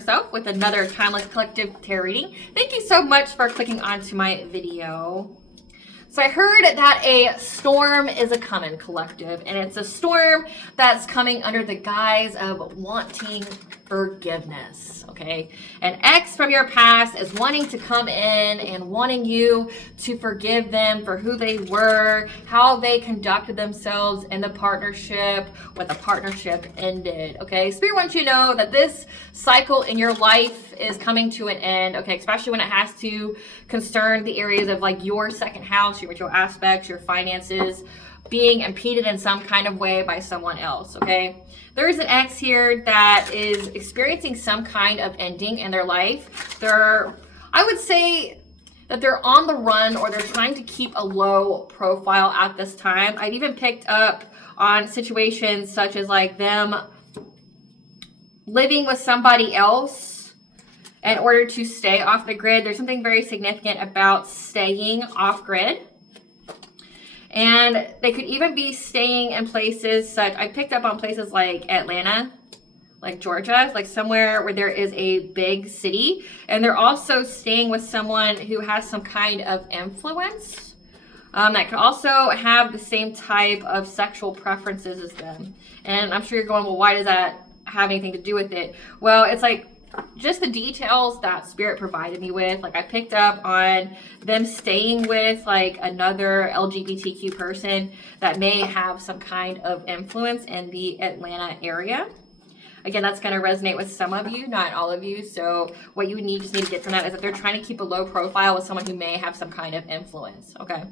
Together with another timeless collective tarot reading. Thank you so much for clicking onto my video. So I heard that a storm is a coming, collective, and it's a storm that's coming under the guise of wanting forgiveness, okay? An ex from your past is wanting to come in and wanting you to forgive them for who they were, how they conducted themselves in the partnership, when the partnership ended, okay? Spirit wants you to know that this cycle in your life is coming to an end, okay? Especially when it has to concern the areas of like your second house, your material aspects, your finances, being impeded in some kind of way by someone else, okay? There's an ex here that is experiencing some kind of ending in their life. I would say that they're on the run, or they're trying to keep a low profile at this time. I've even picked up on situations such as like them living with somebody else in order to stay off the grid. There's something very significant about staying off grid. And they could even be staying in places such, I picked up on places like Atlanta, like Georgia, like somewhere where there is a big city. And they're also staying with someone who has some kind of influence that could also have the same type of sexual preferences as them. And I'm sure you're going, well, why does that have anything to do with it? Well, it's like, just the details that Spirit provided me with. Like I picked up on them staying with like another LGBTQ person that may have some kind of influence in the Atlanta area. Again, that's going to resonate with some of you, not all of you. So what you just need to get from that is that they're trying to keep a low profile with someone who may have some kind of influence. Okay.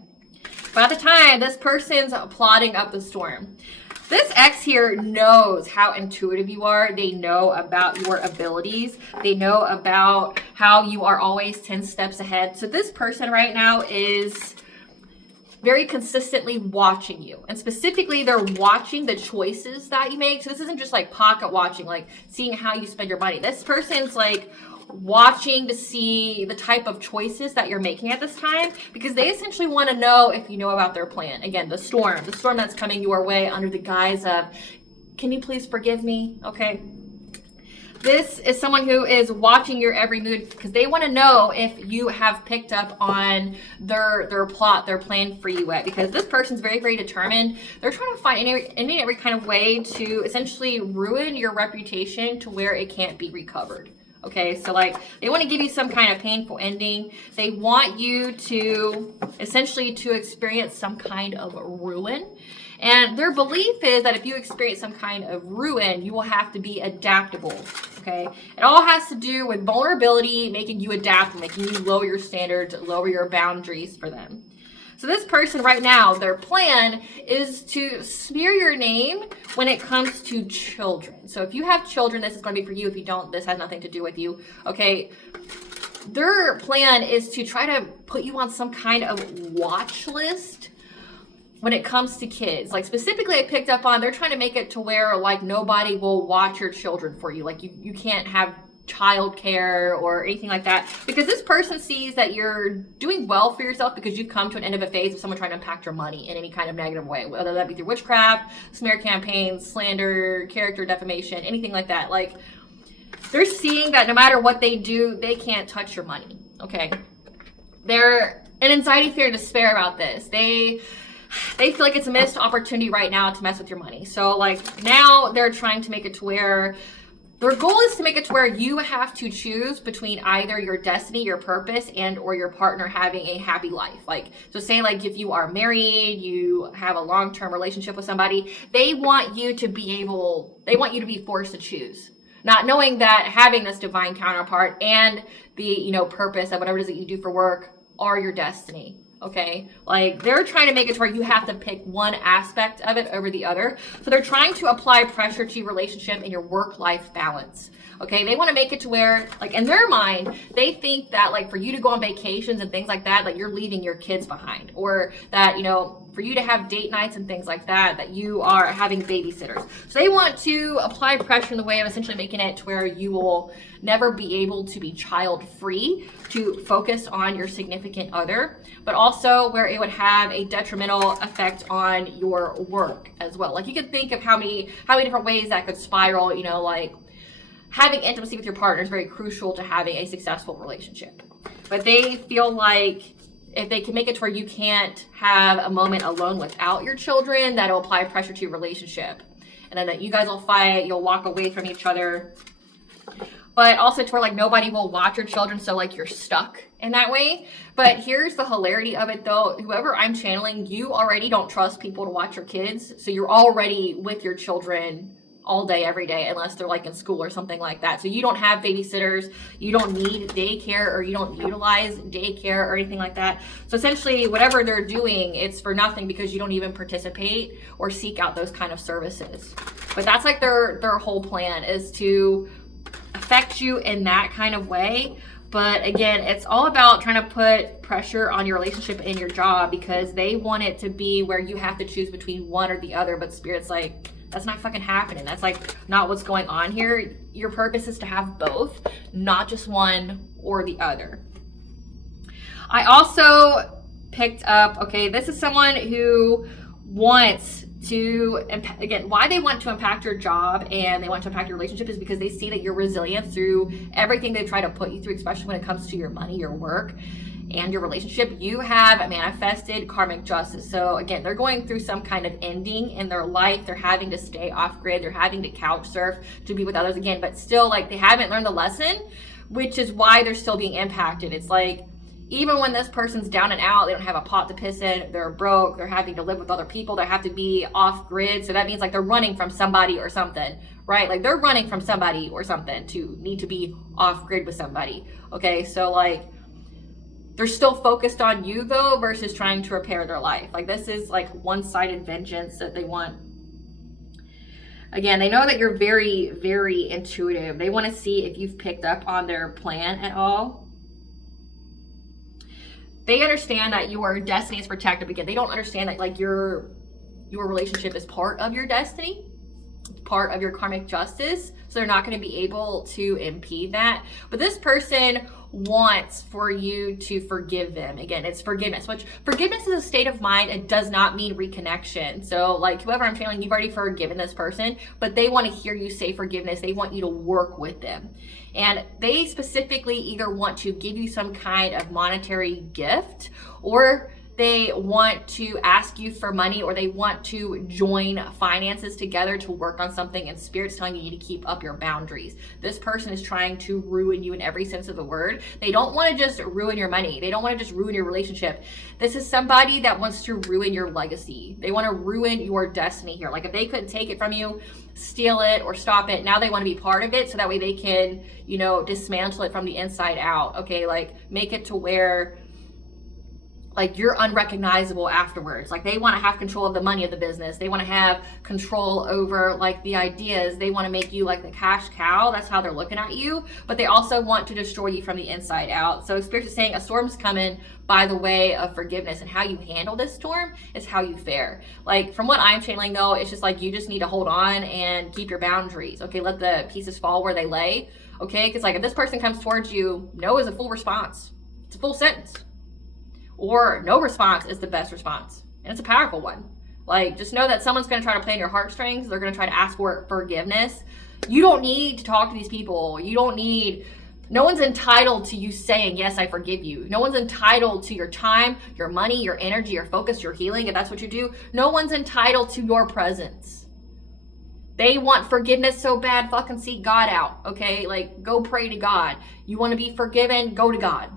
But at the time, this person's plotting up the storm. This ex here knows how intuitive you are. They know about your abilities. They know about how you are always 10 steps ahead. So this person right now is very consistently watching you. And specifically, they're watching the choices that you make. So this isn't just like pocket watching, like seeing how you spend your money. This person's like watching to see the type of choices that you're making at this time, because they essentially want to know if you know about their plan. Again, the storm that's coming your way under the guise of, can you please forgive me? Okay. This is someone who is watching your every move because they want to know if you have picked up on their plot, their plan for you yet. Because this person's very, very determined. They're trying to find every kind of way to essentially ruin your reputation to where it can't be recovered. Okay, so like they want to give you some kind of painful ending. They want you to essentially to experience some kind of ruin. And their belief is that if you experience some kind of ruin, you will have to be adaptable. Okay, it all has to do with vulnerability, making you adapt, making you lower your standards, lower your boundaries for them. So this person right now, their plan is to smear your name when it comes to children. So if you have children, this is going to be for you. If you don't, this has nothing to do with you. Okay. Their plan is to try to put you on some kind of watch list when it comes to kids. Like specifically I picked up on, they're trying to make it to where like nobody will watch your children for you. Like you can't have childcare or anything like that, because this person sees that you're doing well for yourself because you've come to an end of a phase of someone trying to impact your money in any kind of negative way, whether that be through witchcraft, smear campaigns, slander, character defamation, anything like that. Like they're seeing that no matter what they do, they can't touch your money. Okay, they're in anxiety, fear, and despair about this. They feel like it's a missed opportunity right now to mess with your money. So like now they're trying to make it to where their goal is to make it to where you have to choose between either your destiny, your purpose, and or your partner having a happy life. Like, so say like if you are married, you have a long-term relationship with somebody, they want you to be forced to choose. Not knowing that having this divine counterpart and the, purpose of whatever it is that you do for work are your destiny. Okay, like they're trying to make it to where you have to pick one aspect of it over the other. So they're trying to apply pressure to your relationship and your work-life balance. Okay, they want to make it to where, like in their mind, they think that like for you to go on vacations and things like that, like you're leaving your kids behind, or that, for you to have date nights and things like that, that you are having babysitters. So they want to apply pressure in the way of essentially making it to where you will never be able to be child-free, to focus on your significant other, but also where it would have a detrimental effect on your work as well. Like you could think of how many different ways that could spiral, like having intimacy with your partner is very crucial to having a successful relationship. But they feel like if they can make it to where you can't have a moment alone without your children, that'll apply pressure to your relationship. And then that you guys will fight, you'll walk away from each other. But also to where like nobody will watch your children, so like you're stuck in that way. But here's the hilarity of it though. Whoever I'm channeling, you already don't trust people to watch your kids. So you're already with your children all day, every day, unless they're like in school or something like that. So you don't have babysitters, you don't need daycare, or you don't utilize daycare or anything like that. So essentially whatever they're doing, it's for nothing because you don't even participate or seek out those kind of services. But that's like their whole plan, is to affect you in that kind of way. But again, it's all about trying to put pressure on your relationship and your job, because they want it to be where you have to choose between one or the other. But Spirit's like, that's not fucking happening. That's like not what's going on here. Your purpose is to have both, not just one or the other. I also picked up, okay, this is someone who wants to, again, why they want to impact your job and they want to impact your relationship is because they see that you're resilient through everything they try to put you through, especially when it comes to your money, your work, and your relationship. You have manifested karmic justice. So again, they're going through some kind of ending in their life. They're having to stay off grid. They're having to couch surf to be with others again, but still like they haven't learned the lesson, which is why they're still being impacted. It's like, even when this person's down and out, they don't have a pot to piss in, they're broke, they're having to live with other people, they have to be off grid. So that means like they're running from somebody or something, right? Like they're running from somebody or something to need to be off grid with somebody. Okay, so like they're still focused on you though, versus trying to repair their life. Like this is like one-sided vengeance that they want. Again, they know that you're very, very intuitive. They want to see if you've picked up on their plan at all. They understand that your destiny is protected. Again, they don't understand that like your relationship is part of your destiny, part of your karmic justice. So they're not going to be able to impede that. But this person wants for you to forgive them. Again, it's forgiveness, which forgiveness is a state of mind. It does not mean reconnection. So like whoever I'm channeling, you've already forgiven this person, but they want to hear you say forgiveness. They want you to work with them. And they specifically either want to give you some kind of monetary gift, or they want to ask you for money, or they want to join finances together to work on something, and Spirit's telling you to keep up your boundaries. This person is trying to ruin you in every sense of the word. They don't want to just ruin your money. They don't want to just ruin your relationship. This is somebody that wants to ruin your legacy. They want to ruin your destiny here. Like if they couldn't take it from you, steal it or stop it, now they want to be part of it so that way they can, you know, dismantle it from the inside out. Okay, like make it to where like you're unrecognizable afterwards. Like they want to have control of the money of the business. They want to have control over like the ideas. They want to make you like the cash cow. That's how they're looking at you. But they also want to destroy you from the inside out. So Spirit is saying a storm's coming by the way of forgiveness, and how you handle this storm is how you fare. Like from what I'm channeling though, it's just like you just need to hold on and keep your boundaries. Okay, let the pieces fall where they lay. Okay, because like if this person comes towards you, no is a full response. It's a full sentence. Or no response is the best response. And it's a powerful one. Like, just know that someone's going to try to play on your heartstrings. They're going to try to ask for forgiveness. You don't need to talk to these people. No one's entitled to you saying, yes, I forgive you. No one's entitled to your time, your money, your energy, your focus, your healing, if that's what you do. No one's entitled to your presence. They want forgiveness so bad, fucking seek God out, okay? Like, go pray to God. You want to be forgiven, go to God.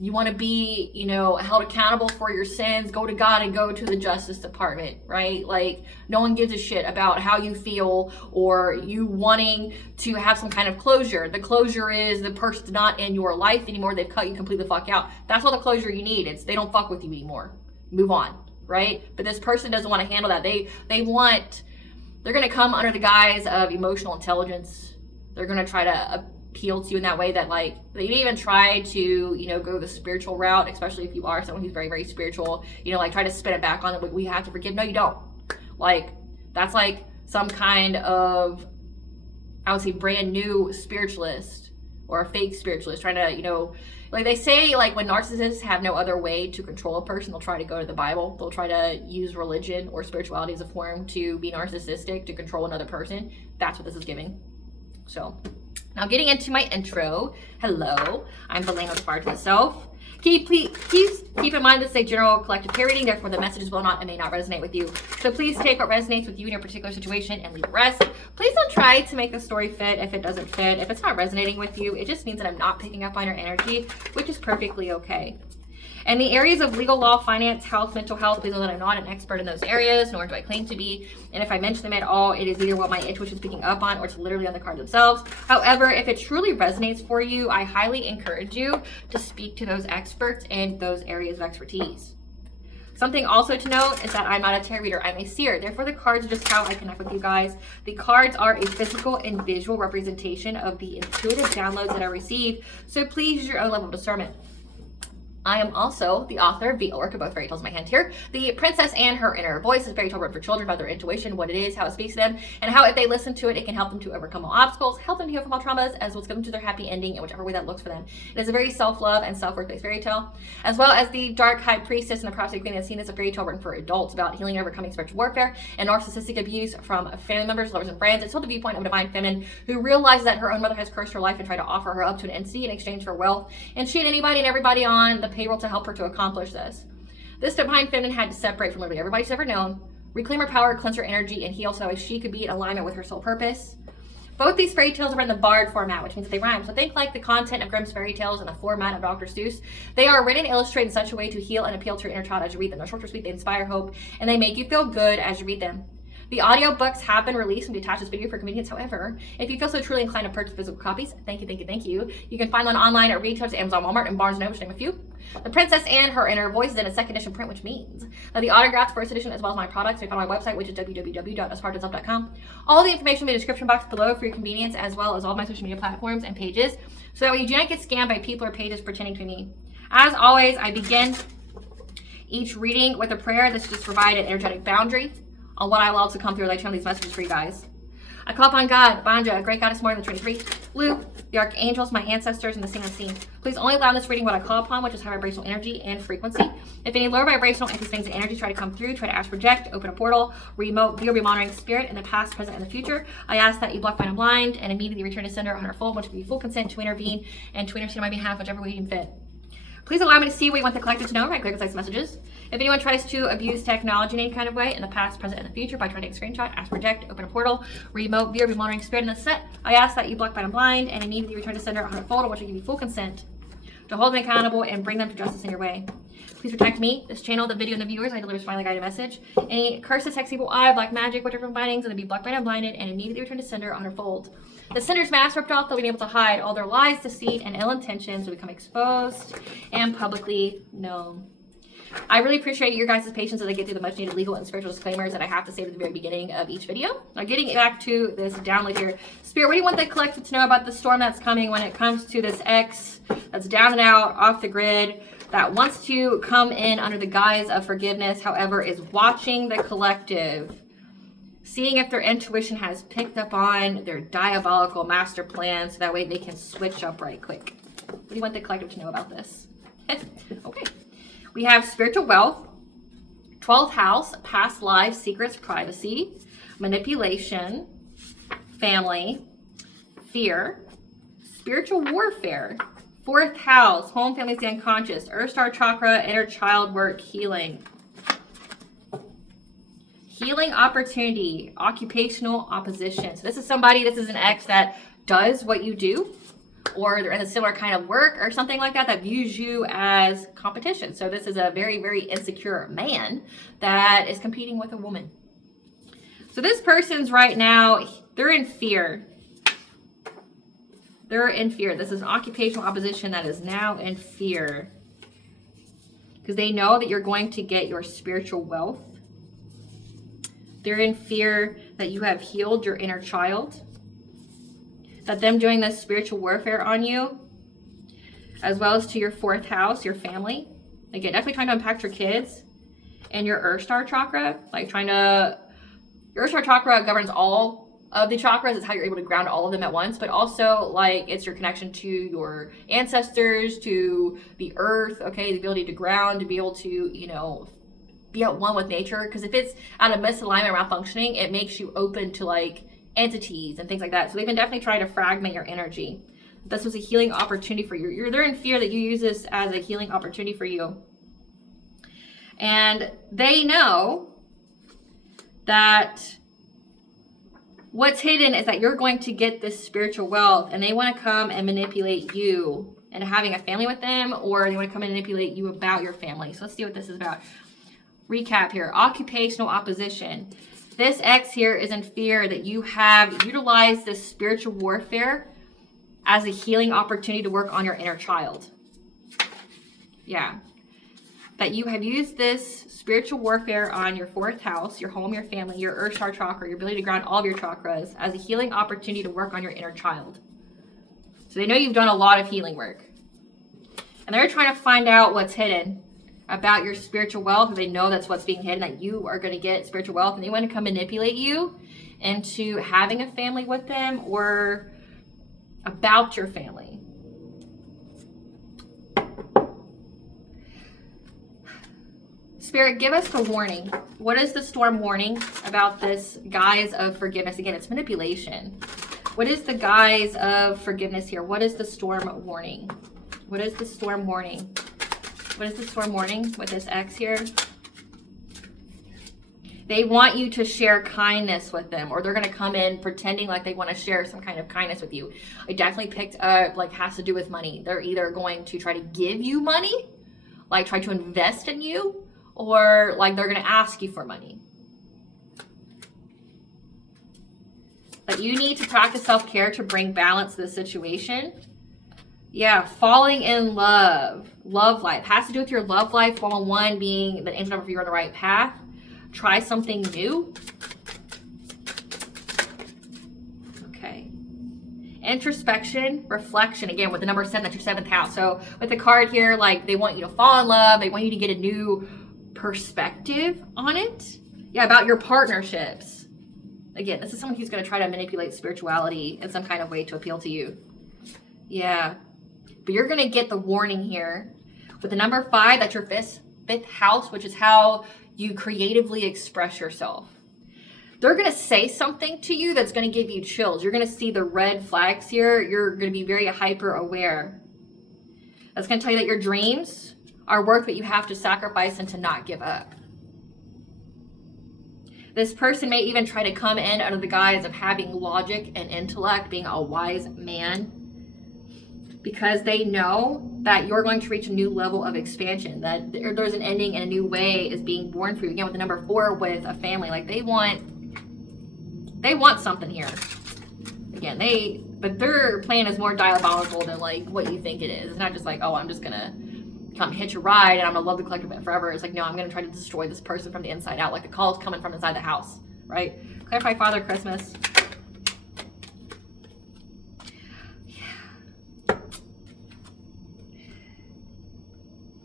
You want to be, you know, held accountable for your sins, go to God and go to the Justice Department, right? Like, no one gives a shit about how you feel or you wanting to have some kind of closure. The closure is the person's not in your life anymore. They've cut you completely the fuck out. That's all the closure you need. It's they don't fuck with you anymore. Move on, right? But this person doesn't want to handle that. They're going to come under the guise of emotional intelligence. They're going to try to appeal to you in that way that like they even try to, you know, go the spiritual route, especially if you are someone who's very, very spiritual, you know, like try to spin it back on them. We have to forgive. No, you don't. Like that's like some kind of, I would say, brand new spiritualist or a fake spiritualist trying to, you know, like they say, like when narcissists have no other way to control a person, they'll try to go to the Bible. They'll try to use religion or spirituality as a form to be narcissistic, to control another person. That's what this is giving. So Now getting into my intro, hello, I'm Belane with aspiraltotheself. Please keep in mind this is a general collective tarot reading, therefore the messages will not and may not resonate with you. So please take what resonates with you in your particular situation and leave the rest. Please don't try to make the story fit if it doesn't fit. If it's not resonating with you, it just means that I'm not picking up on your energy, which is perfectly okay. In the areas of legal, law, finance, health, mental health, please know that I'm not an expert in those areas, nor do I claim to be. And if I mention them at all, it is either what my intuition is picking up on or it's literally on the cards themselves. However, if it truly resonates for you, I highly encourage you to speak to those experts in those areas of expertise. Something also to note is that I'm not a tarot reader, I'm a seer. Therefore, the cards are just how I connect with you guys. The cards are a physical and visual representation of the intuitive downloads that I receive. So please use your own level of discernment. I am also the author of the Orc of both fairy tales in my hand here. The Princess and Her Inner Voice is a fairy tale written for children about their intuition, what it is, how it speaks to them, and how if they listen to it, it can help them to overcome all obstacles, help them to heal from all traumas, as well as get them to their happy ending in whichever way that looks for them. It is a very self-love and self-worth based fairy tale, as well as the Dark High Priestess and the Prophecy Queen. I've seen as a fairy tale written for adults about healing and overcoming spiritual warfare and narcissistic abuse from family members, lovers, and friends. It's told the viewpoint of a divine feminine who realizes that her own mother has cursed her life and tried to offer her up to an entity in exchange for wealth, and she and anybody and everybody on the payroll to help her to accomplish this. This divine feminine had to separate from literally everybody she's ever known, reclaim her power, cleanse her energy, and heal so as she could be in alignment with her soul purpose. Both these fairy tales are in the bard format, which means that they rhyme. So think like the content of Grimm's fairy tales and the format of Dr. Seuss. They are written and illustrated in such a way to heal and appeal to your inner child as you read them. They're short or sweet, they inspire hope, and they make you feel good as you read them. The audiobooks have been released and detached this video for convenience. However, if you feel so truly inclined to purchase physical copies, thank you. You can find them online at retailers, Amazon, Walmart, and Barnes & Noble, to name a few. The Princess and Her Inner Voice is in a second edition print, which means that the autographed first edition, as well as my products, you can find on my website, which is www.aspiraltotheself.com. All the information will be in the description box below for your convenience, as well as all my social media platforms and pages, so that way you do not get scammed by people or pages pretending to be me. As always, I begin each reading with a prayer that's just provide an energetic boundary on what I will also come through as I channel these messages for you guys. I call upon God, Banja, great goddess more than 23, Luke, the archangels, my ancestors, and the seen unseen. Please only allow this reading what I call upon, which is high vibrational energy and frequency. If any lower vibrational entities, things, and energies try to come through, try to ask, project, open a portal, remote, view, monitoring spirit in the past, present, and the future, I ask that you block, mind, and blind, and immediately return to sender 100-fold, which will give you full consent to intervene and to intercede on my behalf, whichever way you fit. Please allow me to see what you want the collective to know, right? Clear, concise messages. If anyone tries to abuse technology in any kind of way in the past, present, and the future by trying to take a screenshot, ask, project, open a portal, remote, view, monitoring spirit in the set, I ask that you block, mind, and blind, and immediately return to sender 100-fold, which will give you full consent to hold them accountable and bring them to justice in your way. Please protect me, this channel, the video, and the viewers. I deliver this finally guided message. Any curses, hex, evil eye, black magic, whatever bindings, and to be blocked, mind, and blinded, and immediately return to sender 100-fold. The sender's mask ripped off, they'll be able to hide all their lies, deceit, and ill intentions will become exposed and publicly known. I really appreciate your guys' patience as I get through the much needed legal and spiritual disclaimers that I have to say at the very beginning of each video. Now getting back to this download here. Spirit, what do you want the collective to know about the storm that's coming when it comes to this ex that's down and out, off the grid, that wants to come in under the guise of forgiveness, however, is watching the collective, seeing if their intuition has picked up on their diabolical master plan so that way they can switch up right quick. What do you want the collective to know about this? Okay. We have spiritual wealth, 12th house, past lives, secrets, privacy, manipulation, family, fear, spiritual warfare, 4th house, home, family, the unconscious, Earth Star chakra, inner child work, healing. Healing opportunity, occupational opposition. So this is somebody, this is an ex that does what you do, or they're in a similar kind of work or something like that, that views you as competition. So this is a very, very insecure man that is competing with a woman. So this person's right now, they're in fear. They're in fear. This is an occupational opposition that is now in fear because they know that you're going to get your spiritual wealth. They're in fear that you have healed your inner child, that them doing this spiritual warfare on you, as well as to your 4th house, your family. Again, definitely trying to impact your kids and your Earth Star chakra, like your Earth Star chakra governs all of the chakras. It's how you're able to ground all of them at once, but also like it's your connection to your ancestors, to the earth, okay, the ability to ground, to be able to, you know, be at one with nature. Because if it's out of misalignment or malfunctioning, it makes you open to like entities and things like that. So they've been definitely trying to fragment your energy. This was a healing opportunity for you. They're in fear that you use this as a healing opportunity for you. And they know that what's hidden is that you're going to get this spiritual wealth, and they want to come and manipulate you and having a family with them, or they want to come and manipulate you about your family. So let's see what this is about. Recap here. Occupational opposition. This X here is in fear that you have utilized this spiritual warfare as a healing opportunity to work on your inner child. Yeah. That you have used this spiritual warfare on your 4th house, your home, your family, your earth star chakra, your ability to ground all of your chakras as a healing opportunity to work on your inner child. So they know you've done a lot of healing work. And they're trying to find out what's hidden about your spiritual wealth. They know that's what's being hidden, that you are going to get spiritual wealth, and they want to come manipulate you into having a family with them or about your family. Spirit, give us the warning. What is the storm warning about this guise of forgiveness? Again, it's manipulation. What is the guise of forgiveness here? What is the storm warning? What is the storm warning? What is the storm warning with this X here? They want you to share kindness with them, or they're going to come in pretending like they want to share some kind of kindness with you. I definitely picked up, like, has to do with money. They're either going to try to give you money, like try to invest in you, or like they're going to ask you for money. But you need to practice self-care to bring balance to the situation. Yeah, falling in love. Love life. Has to do with your love life. 111 being the angel number for you're on the right path. Try something new. Okay. Introspection, reflection. Again, with the number 7, that's your 7th house. So with the card here, like they want you to fall in love. They want you to get a new perspective on it. Yeah, about your partnerships. Again, this is someone who's going to try to manipulate spirituality in some kind of way to appeal to you. Yeah. But you're going to get the warning here. With the number 5, that's your fifth house, which is how you creatively express yourself. They're going to say something to you that's going to give you chills. You're going to see the red flags here. You're going to be very hyper aware. That's going to tell you that your dreams are worth what you have to sacrifice and to not give up. This person may even try to come in under the guise of having logic and intellect, being a wise man, because they know that you're going to reach a new level of expansion, that there's an ending and a new way is being born for you. Again, with the number 4, with a family, like they want something here. Again, but their plan is more diabolical than like what you think it is. It's not just like, oh, I'm just gonna come hitch a ride and I'm gonna love the collective forever. It's like, no, I'm gonna try to destroy this person from the inside out. Like the call is coming from inside the house, right? Clarify, Father Christmas.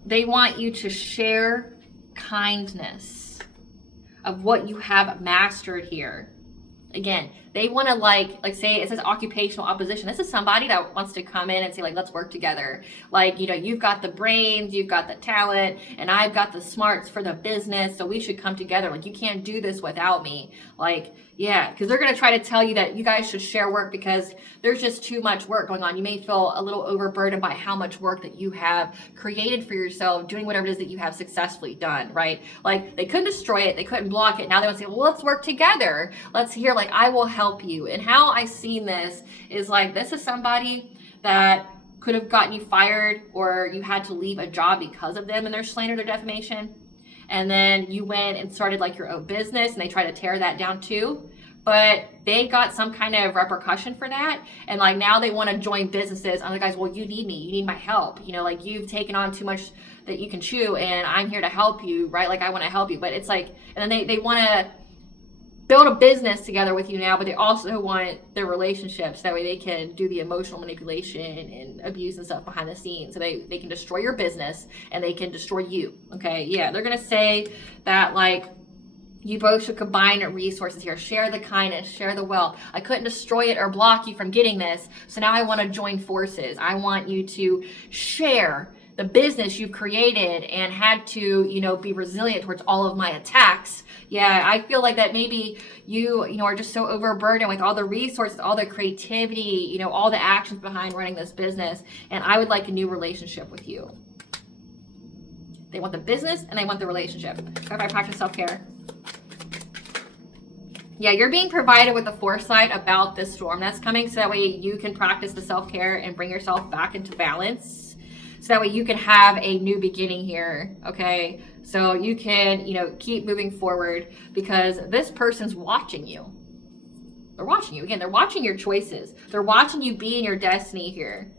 They want you to share kindness of what you have mastered here. Again, they want to like say it says occupational opposition. This is somebody that wants to come in and say like, let's work together. Like, you know, you've got the brains, you've got the talent, and I've got the smarts for the business. So we should come together. Like, you can't do this without me. Like, yeah, because they're going to try to tell you that you guys should share work because there's just too much work going on. You may feel a little overburdened by how much work that you have created for yourself, doing whatever it is that you have successfully done, right? Like, they couldn't destroy it. They couldn't block it. Now they want to say, well, let's work together. Let's hear, like, I will help you. And how I've seen this is like, this is somebody that could have gotten you fired, or you had to leave a job because of them and their slander, their defamation. And then you went and started like your own business and they try to tear that down too. But they got some kind of repercussion for that. And like now they want to join businesses. I'm like, guys, well, you need me. You need my help. You know, like you've taken on too much that you can chew and I'm here to help you, right? Like I want to help you. But it's like, and then they want to build a business together with you now, but they also want their relationships. That way they can do the emotional manipulation and abuse and stuff behind the scenes. So they can destroy your business and they can destroy you. Okay. Yeah. They're going to say that like, you both should combine resources here. Share the kindness, share the wealth. I couldn't destroy it or block you from getting this. So now I want to join forces. I want you to share the business you've created and had to, be resilient towards all of my attacks. Yeah, I feel like that maybe you are just so overburdened with all the resources, all the creativity, all the actions behind running this business. And I would like a new relationship with you. They want the business and they want the relationship. If I practice self-care. Yeah, you're being provided with the foresight about this storm that's coming, so that way you can practice the self-care and bring yourself back into balance. So that way you can have a new beginning here, okay? So you can, keep moving forward, because this person's watching you. They're watching you. Again, they're watching your choices. They're watching you be in your destiny here.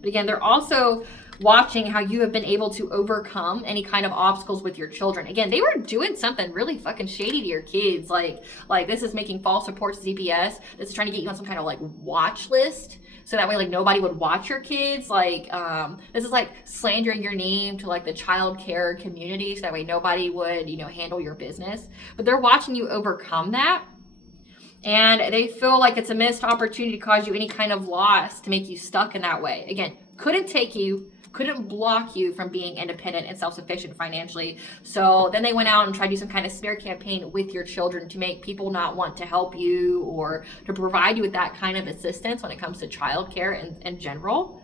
But again, they're also watching how you have been able to overcome any kind of obstacles with your children. Again, they were doing something really fucking shady to your kids. Like this is making false reports to CPS. This is trying to get you on some kind of watch list. So that way, nobody would watch your kids. This is slandering your name to the child care community. So that way nobody would, handle your business. But they're watching you overcome that. And they feel like it's a missed opportunity to cause you any kind of loss, to make you stuck in that way. Again, couldn't block you from being independent and self-sufficient financially. So then they went out and tried to do some kind of smear campaign with your children to make people not want to help you or to provide you with that kind of assistance when it comes to childcare in general.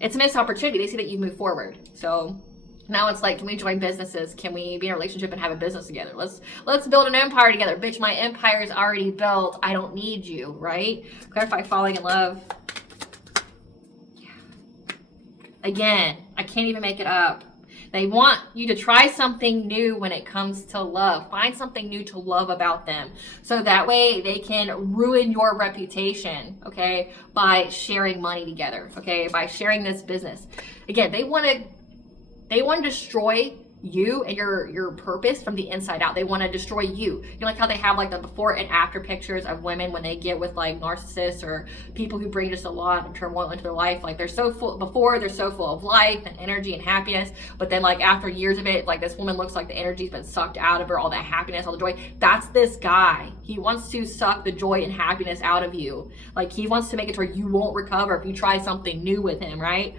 It's a missed opportunity. They see that you move forward. So now it's can we join businesses? Can we be in a relationship and have a business together? Let's build an empire together. Bitch, my empire is already built. I don't need you, right? Clarify falling in love. Again, I can't even make it up. They want you to try something new when it comes to love. Find something new to love about them. So that way they can ruin your reputation, okay, by sharing money together, okay, by sharing this business. Again, they want to destroy you and your purpose from the inside out. They want to destroy you. How they have the before and after pictures of women when they get with narcissists or people who bring just a lot of turmoil into their life. They're so full before, they're so full of life and energy and happiness, but then after years of it, this woman looks like the energy's been sucked out of her, all that happiness, all the joy. That's this guy. He wants to suck the joy and happiness out of you. He wants to make it to where you won't recover if you try something new with him, right?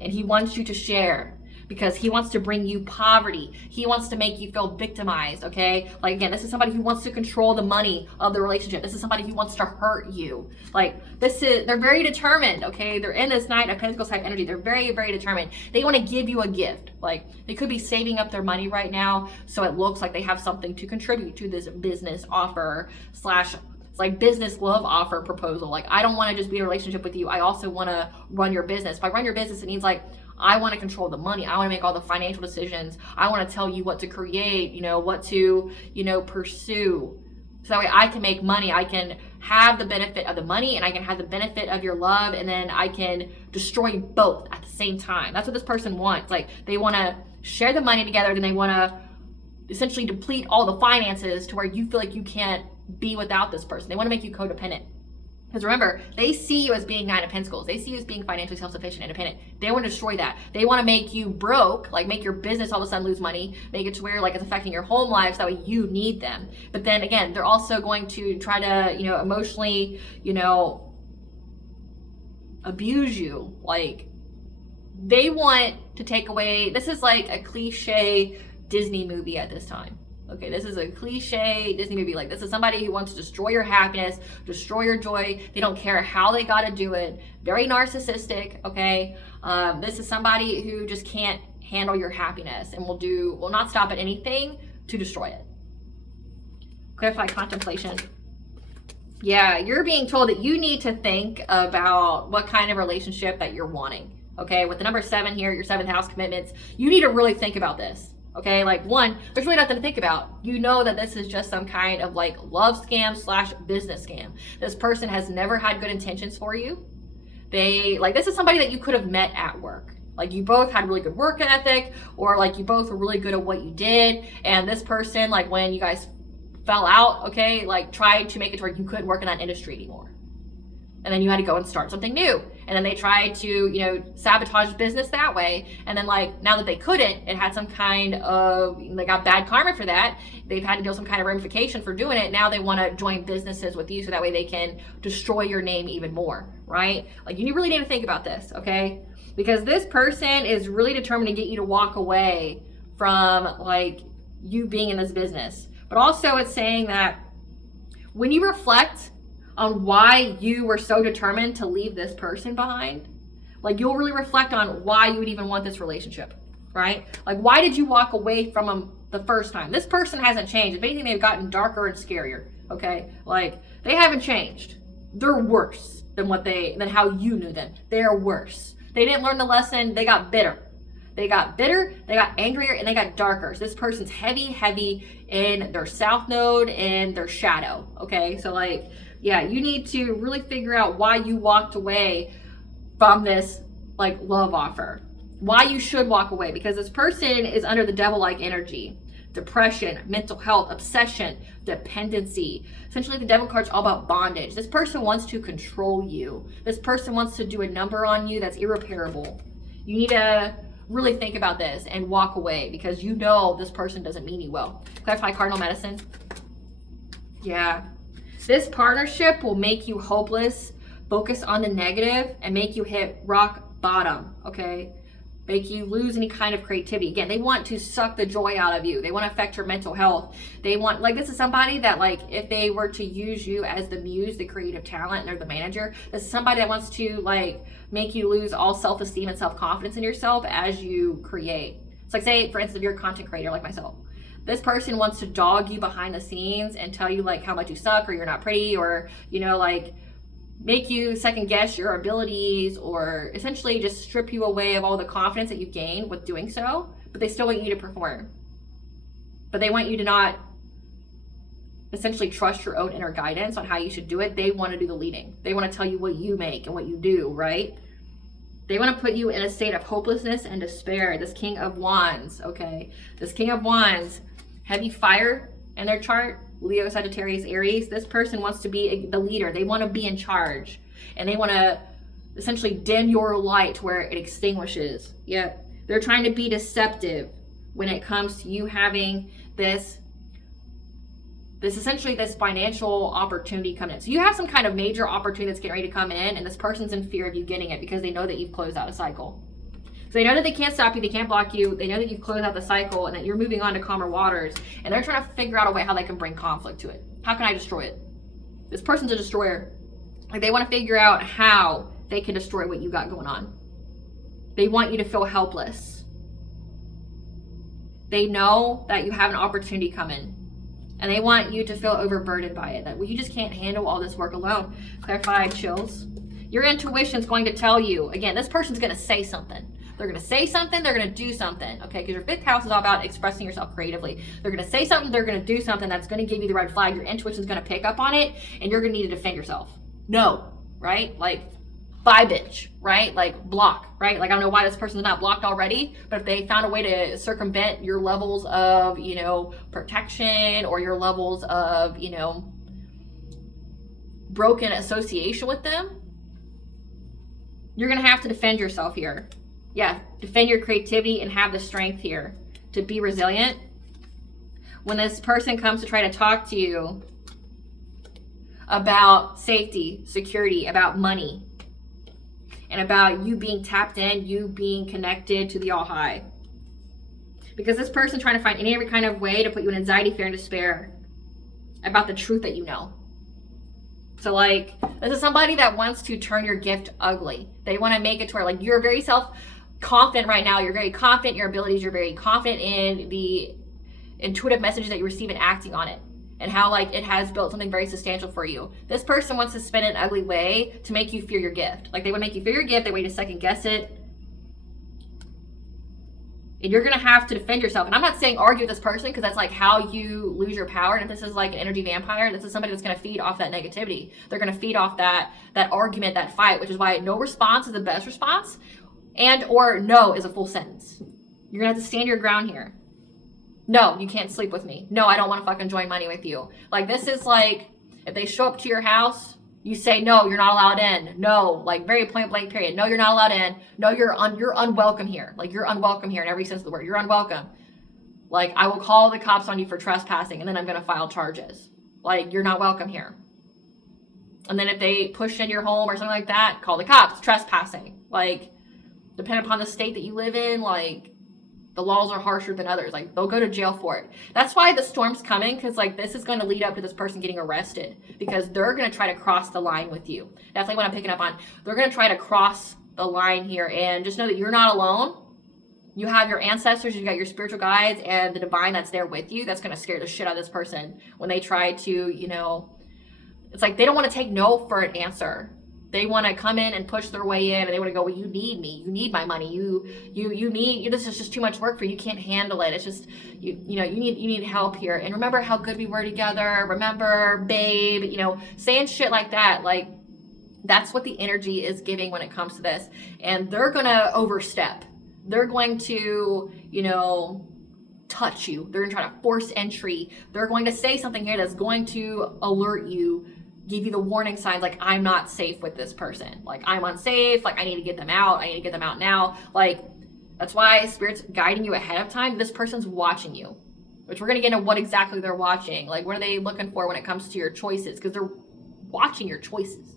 And he wants you to share, because he wants to bring you poverty. He wants to make you feel victimized, okay? Again, this is somebody who wants to control the money of the relationship. This is somebody who wants to hurt you. They're very determined, okay? They're in this Knight of Pentacles type energy. They're very, very determined. They want to give you a gift. They could be saving up their money right now, so it looks like they have something to contribute to this business offer / business love offer proposal. I don't want to just be in a relationship with you. I also want to run your business. By run your business, it means I want to control the money. I want to make all the financial decisions. I want to tell you what to create, what to, pursue. So that way I can make money. I can have the benefit of the money and I can have the benefit of your love, and then I can destroy both at the same time. That's what this person wants. They want to share the money together, then they want to essentially deplete all the finances to where you feel like you can't be without this person. They want to make you codependent. Because remember, they see you as being Nine of Pentacles. They see you as being financially self-sufficient, independent. They want to destroy that. They want to make you broke, make your business all of a sudden lose money, make it to where it's affecting your home life, so that way you need them. But then again, they're also going to try to, emotionally, abuse you. They want to take away, this is a cliche Disney movie at this time. Okay, this is a cliche Disney movie. This is somebody who wants to destroy your happiness, destroy your joy. They don't care how they got to do it. Very narcissistic, okay? This is somebody who just can't handle your happiness and will not stop at anything to destroy it. Clarify contemplation. Yeah, you're being told that you need to think about what kind of relationship that you're wanting. Okay, with the number 7 here, your 7th house commitments, you need to really think about this. Okay, one, there's really nothing to think about. You know that this is just some kind of love scam / business scam. This person has never had good intentions for you. This is somebody that you could have met at work. You both had really good work ethic, or you both were really good at what you did. And this person, when you guys fell out, okay, tried to make it to where you couldn't work in that industry anymore. And then you had to go and start something new. And then they tried to, sabotage business that way. And then now that they couldn't, it had some kind of, they got bad karma for that. They've had to deal with some kind of ramification for doing it. Now they want to join businesses with you so that way they can destroy your name even more, right? You really need to think about this, okay? because this person is really determined to get you to walk away from like you being in this business. But also it's saying that when you reflect on why you were so determined to leave this person behind, like you'll really reflect on why you would even want this relationship, right? Like why did you walk away from them the first time? This person hasn't changed. If anything, they've gotten darker and scarier, okay? Like they haven't changed. They're worse than how you knew them. They're worse. They didn't learn the lesson. They got bitter. They got angrier, and they got darker. So this person's heavy in their south node and their shadow, okay? So like, yeah, you need to really figure out why you walked away from this like love offer. Why you should walk away, because this person is under the devil-like energy. Depression, mental health, obsession, dependency. Essentially, the devil card's all about bondage. This person wants to control you. This person wants to do a number on you that's irreparable. You need to really think about this and walk away, because you know this person doesn't mean you well. Clarify cardinal medicine. Yeah. This partnership will make you hopeless, focus on the negative, and make you hit rock bottom, okay? Make you lose any kind of creativity. Again, they want to suck the joy out of you. They want to affect your mental health. They want, like, this is somebody that, like, if they were to use you as the muse, the creative talent, and they're the manager, this is somebody that wants to, like, make you lose all self-esteem and self-confidence in yourself as you create. It's like, say, for instance, if you're a content creator like myself. This person wants to dog you behind the scenes and tell you, like, how much you suck or you're not pretty or, you know, like, make you second guess your abilities, or essentially just strip you away of all the confidence that you gained with doing so. But they still want you to perform. But they want you to not essentially trust your own inner guidance on how you should do it. They want to do the leading. They want to tell you what you make and what you do, right? They want to put you in a state of hopelessness and despair. This King of Wands, okay? This King of Wands, heavy fire in their chart. Leo, Sagittarius, Aries. This person wants to be the leader. They want to be in charge. And they want to essentially dim your light where it extinguishes. Yeah. They're trying to be deceptive when it comes to you having this essentially this financial opportunity come in. So you have some kind of major opportunity that's getting ready to come in, and this person's in fear of you getting it because they know that you've closed out a cycle. So they know that they can't stop you, they can't block you, they know that you've closed out the cycle and that you're moving on to calmer waters, and they're trying to figure out a way how they can bring conflict to it. How can I destroy it? This person's a destroyer. Like, they want to figure out how they can destroy what you got going on. They want you to feel helpless. They know that you have an opportunity coming, and they want you to feel overburdened by it, that you just can't handle all this work alone. Clarify, chills. Your intuition is going to tell you, again, this person's going to say something. They're going to say something, they're going to do something, okay? Because your fifth house is all about expressing yourself creatively. They're going to say something, they're going to do something that's going to give you the red flag. Your intuition's going to pick up on it, and you're going to need to defend yourself. No, right? Like, bye, bitch, right? Like, block, right? Like, I don't know why this person's not blocked already, but if they found a way to circumvent your levels of, you know, protection or your levels of, you know, broken association with them, you're going to have to defend yourself here. Yeah, defend your creativity and have the strength here to be resilient. When this person comes to try to talk to you about safety, security, about money, and about you being tapped in, you being connected to the all high. Because this person trying to find any every kind of way to put you in anxiety, fear, and despair about the truth that you know. So, like, this is somebody that wants to turn your gift ugly. They want to make it to where, like, you're very self-confident right now. You're very confident in your abilities. You're very confident in the intuitive messages that you receive and acting on it. And how, like, it has built something very substantial for you. This person wants to spin an ugly way to make you fear your gift. Like, they want to make you fear your gift. They want you to second guess it. And you're going to have to defend yourself. And I'm not saying argue with this person, because that's like how you lose your power. And if this is like an energy vampire, this is somebody that's going to feed off that negativity. They're going to feed off that argument, that fight, which is why no response is the best response, and or no is a full sentence. You're going to have to stand your ground here. No, you can't sleep with me. No, I don't want to fucking join money with you. Like, this is like, if they show up to your house, you say, no, you're not allowed in. No, like, very point blank period. No, you're not allowed in. No, you're unwelcome here. Like, you're unwelcome here in every sense of the word. You're unwelcome. Like, I will call the cops on you for trespassing, and then I'm going to file charges. Like, you're not welcome here. And then if they push in your home or something like that, call the cops, trespassing. Like, Depending upon the state that you live in, like, the laws are harsher than others. Like, they'll go to jail for it. That's why the storm's coming, because, like, this is going to lead up to this person getting arrested, because they're going to try to cross the line with you. Definitely what I'm picking up on. They're going to try to cross the line here, and just know that you're not alone. You have your ancestors, you got your spiritual guides, and the divine that's there with you. That's going to scare the shit out of this person when they try to, you know, it's like they don't want to take no for an answer. They want to come in and push their way in, and they want to go, well, you need me. You need my money. You need, this is just too much work for you. You can't handle it. It's just, you need help here. And remember how good we were together. Remember, babe, you know, saying shit like that. Like, that's what the energy is giving when it comes to this. And they're going to overstep. They're going to, you know, touch you. They're going to try to force entry. They're going to say something here that's going to alert you, give you the warning signs, like, I'm not safe with this person. Like, I'm unsafe. Like, I need to get them out. I need to get them out now. Like, that's why Spirit's guiding you ahead of time. This person's watching you, which we're going to get into what exactly they're watching. Like, what are they looking for when it comes to your choices? Because they're watching your choices.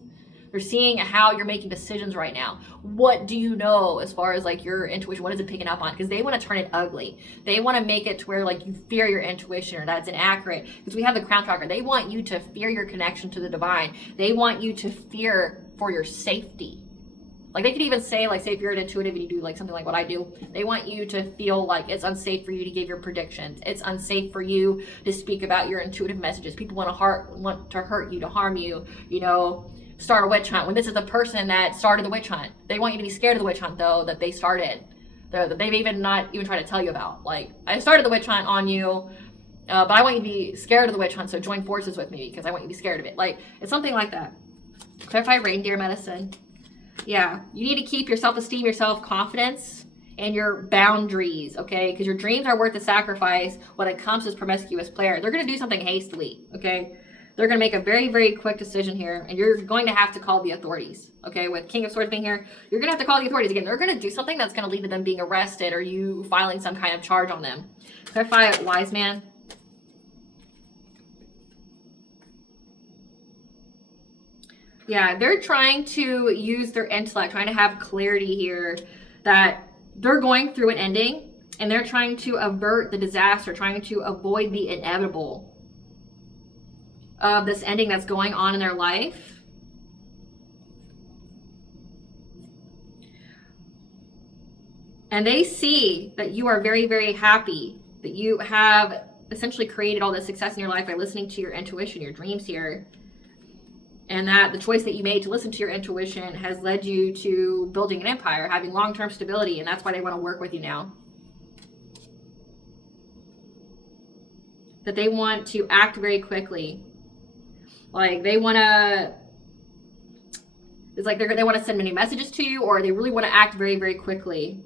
They're seeing how you're making decisions right now. What do you know as far as, like, your intuition? What is it picking up on? Because they want to turn it ugly. They want to make it to where, like, you fear your intuition or that's inaccurate. Because we have the crown chakra. They want you to fear your connection to the divine. They want you to fear for your safety. Like, they could even say, like, say if you're an intuitive and you do, like, something like what I do, they want you to feel like it's unsafe for you to give your predictions. It's unsafe for you to speak about your intuitive messages. People want to hurt you, to harm you, you know, start a witch hunt, when this is the person that started the witch hunt. They want you to be scared of the witch hunt, though, that they started. They've even not even tried to tell you about. Like, I started the witch hunt on you, but I want you to be scared of the witch hunt, so join forces with me because I want you to be scared of it. Like, it's something like that. Clarify reindeer medicine. Yeah, you need to keep your self-esteem, your self-confidence, and your boundaries, okay? Because your dreams are worth the sacrifice when it comes to this promiscuous player. They're going to do something hastily, okay? They're going to make a very, very quick decision here, and you're going to have to call the authorities, okay? With King of Swords being here, you're going to have to call the authorities again. They're going to do something that's going to lead to them being arrested or you filing some kind of charge on them. Clarify wise man. Yeah, they're trying to use their intellect, trying to have clarity here that they're going through an ending, and they're trying to avert the disaster, trying to avoid the inevitable of this ending that's going on in their life. And they see that you are very, very happy, that you have essentially created all this success in your life by listening to your intuition, your dreams here. And that the choice that you made to listen to your intuition has led you to building an empire, having long-term stability, and that's why they want to work with you now. That they want to act very quickly. Like, they want to, it's like they want to send many messages to you, or they really want to act very, very quickly.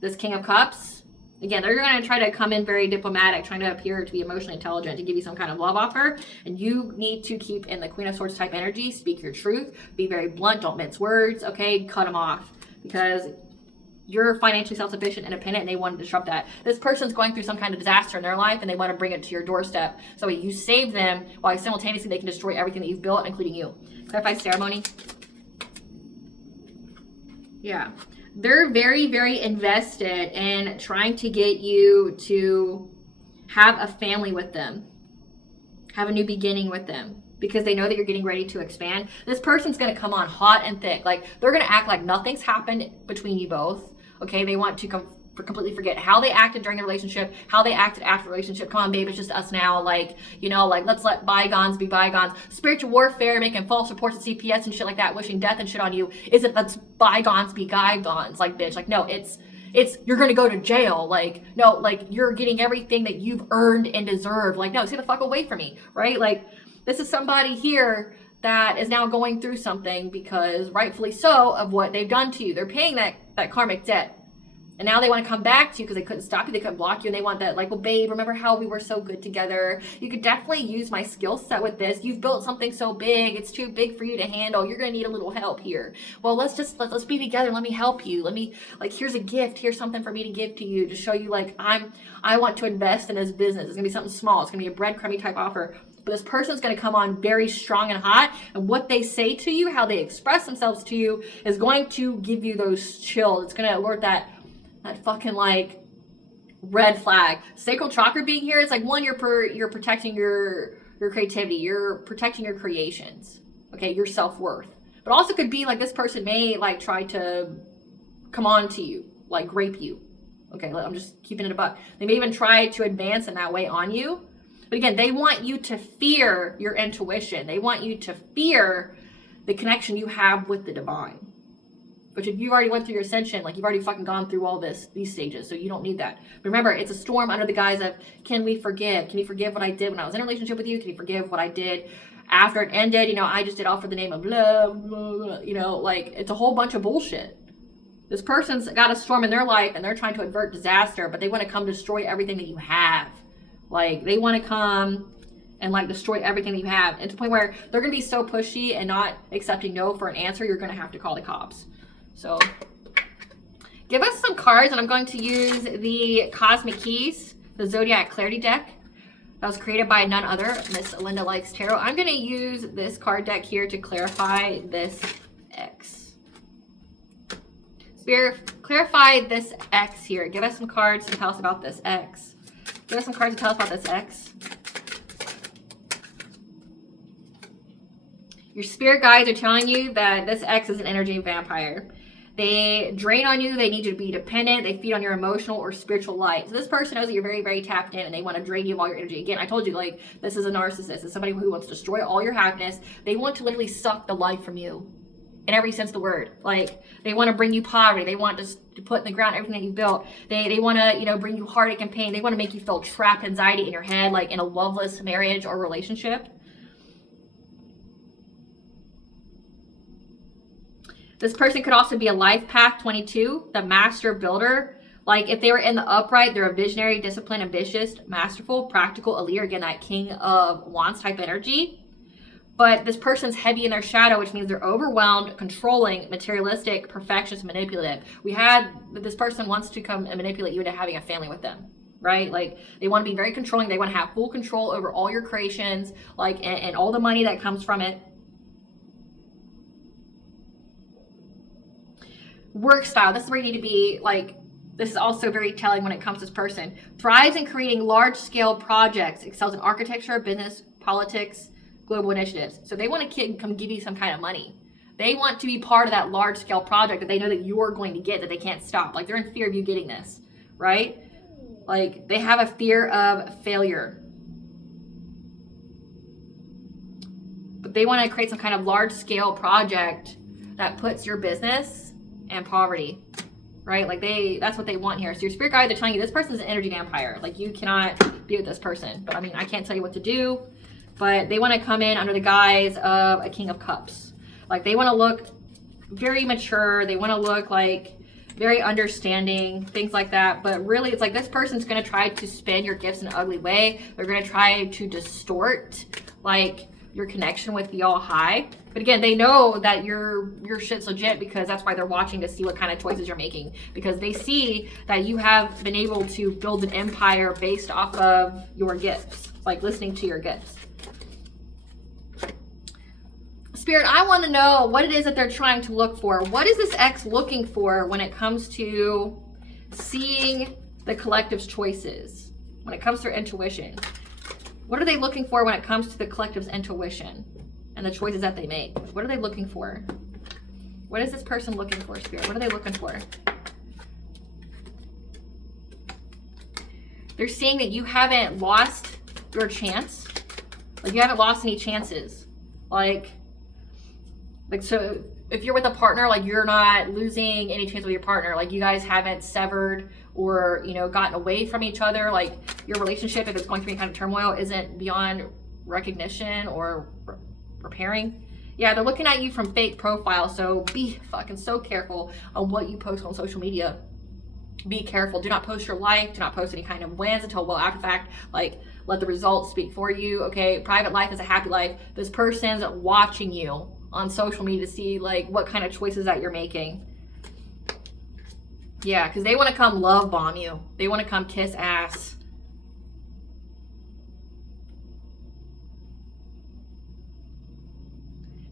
This King of Cups, again, they're going to try to come in very diplomatic, trying to appear to be emotionally intelligent, to give you some kind of love offer. And you need to keep in the Queen of Swords type energy, speak your truth, be very blunt, don't mince words, okay? Cut them off, because you're financially self-sufficient, independent, and they want to disrupt that. This person's going through some kind of disaster in their life, and they want to bring it to your doorstep. So you save them while simultaneously they can destroy everything that you've built, including you. Clarify ceremony. Yeah. They're very, very invested in trying to get you to have a family with them, have a new beginning with them, because they know that you're getting ready to expand. This person's going to come on hot and thick. Like, they're going to act like nothing's happened between you both. Okay, they want to completely forget how they acted during the relationship, how they acted after the relationship. Come on, babe, it's just us now. Like, you know, like, let's let bygones be bygones. Spiritual warfare, making false reports at CPS and shit like that, wishing death and shit on you. Isn't let's bygones be bygones? Like, bitch, like, no, it's you're gonna go to jail. Like, no, like, you're getting everything that you've earned and deserved. Like, no, stay the fuck away from me, right? Like, this is somebody here that is now going through something, because rightfully so, of what they've done to you. They're paying that karmic debt. And now they want to come back to you because they couldn't stop you. They couldn't block you. And they want that, like, well, babe, remember how we were so good together? You could definitely use my skill set with this. You've built something so big. It's too big for you to handle. You're going to need a little help here. Well, let's be together. Let me help you. Let me, like, here's a gift. Here's something for me to give to you to show you, like, I want to invest in this business. It's going to be something small. It's going to be a breadcrumby type offer. But this person's going to come on very strong and hot. And what they say to you, how they express themselves to you, is going to give you those chills. It's going to alert that fucking like red flag. Sacral chakra being here, it's like, one, you're protecting your creativity. You're protecting your creations. Okay, your self-worth. But also could be like this person may like try to come on to you, like rape you. Okay, I'm just keeping it a buck. They may even try to advance in that way on you. But again, they want you to fear your intuition. They want you to fear the connection you have with the divine. Which if you already went through your ascension, like you've already fucking gone through all these stages, so you don't need that. But remember, it's a storm under the guise of, can we forgive? Can you forgive what I did when I was in a relationship with you? Can you forgive what I did after it ended? You know, I just did all for the name of love, blah, blah, blah. You know, like it's a whole bunch of bullshit. This person's got a storm in their life and they're trying to avert disaster, but they want to come destroy everything that you have. Like they want to come and like destroy everything that you have. And to the point where they're going to be so pushy and not accepting no for an answer, you're going to have to call the cops. So give us some cards, and I'm going to use the Cosmic Keys, the Zodiac Clarity deck that was created by none other, Miss Linda Likes Tarot. I'm going to use this card deck here to clarify this X. Spirit, clarify this X here. Give us some cards to tell us about this X. Give us some cards to tell us about this X. Your spirit guides are telling you that this X is an energy vampire. They drain on you. They need you to be dependent. They feed on your emotional or spiritual light. So this person knows that you're very, very tapped in and they want to drain you of all your energy. Again, I told you, like, this is a narcissist. It's somebody who wants to destroy all your happiness. They want to literally suck the life from you in every sense of the word. Like, they want to bring you poverty. They want to put in the ground everything that you built. They want to, you know, bring you heartache and pain. They want to make you feel trapped, anxiety in your head, like in a loveless marriage or relationship. This person could also be a life path 22, the master builder. Like if they were in the upright, they're a visionary, disciplined, ambitious, masterful, practical, a leader. Again, that king of wands type energy. But this person's heavy in their shadow, which means they're overwhelmed, controlling, materialistic, perfectionist, manipulative. We had this person wants to come and manipulate you into having a family with them, right? Like they want to be very controlling. They want to have full control over all your creations, like and all the money that comes from it. Work style, this is where you need to be. Like, this is also very telling when it comes to this person. Thrives in creating large-scale projects, excels in architecture, business, politics, global initiatives. So they want to come give you some kind of money. They want to be part of that large-scale project that they know that you're going to get, that they can't stop. Like, they're in fear of you getting this, right? Like, they have a fear of failure. But they want to create some kind of large-scale project that puts your business and poverty, right? Like that's what they want here. So your spirit guide, they're telling you this person is an energy vampire. Like you cannot be with this person. But I mean, I can't tell you what to do, but they want to come in under the guise of a King of Cups. Like they want to look very mature. They want to look like very understanding, things like that. But really it's like this person's going to try to spin your gifts in an ugly way. They're going to try to distort like your connection with the all high. But again, they know that your shit's legit because that's why they're watching to see what kind of choices you're making. Because they see that you have been able to build an empire based off of your gifts, like listening to your gifts. Spirit, I want to know what it is that they're trying to look for. What is this X looking for when it comes to seeing the collective's choices? When it comes to their intuition? What are they looking for when it comes to the collective's intuition and the choices that they make? What are they looking for? What is this person looking for, Spirit? What are they looking for? They're seeing that you haven't lost your chance. Like you haven't lost any chances. Like so if you're with a partner, like you're not losing any chance with your partner. Like you guys haven't severed or, you know, gotten away from each other. Like your relationship, if it's going through any kind of turmoil, isn't beyond recognition or repairing. Yeah, they're looking at you from fake profiles. So be fucking so careful on what you post on social media. Be careful. Do not post your life. Do not post any kind of wins until well after the fact. Like let the results speak for you. Okay, private life is a happy life. This person's watching you on social media to see like what kind of choices that you're making. Yeah, because they want to come love bomb you. They want to come kiss ass.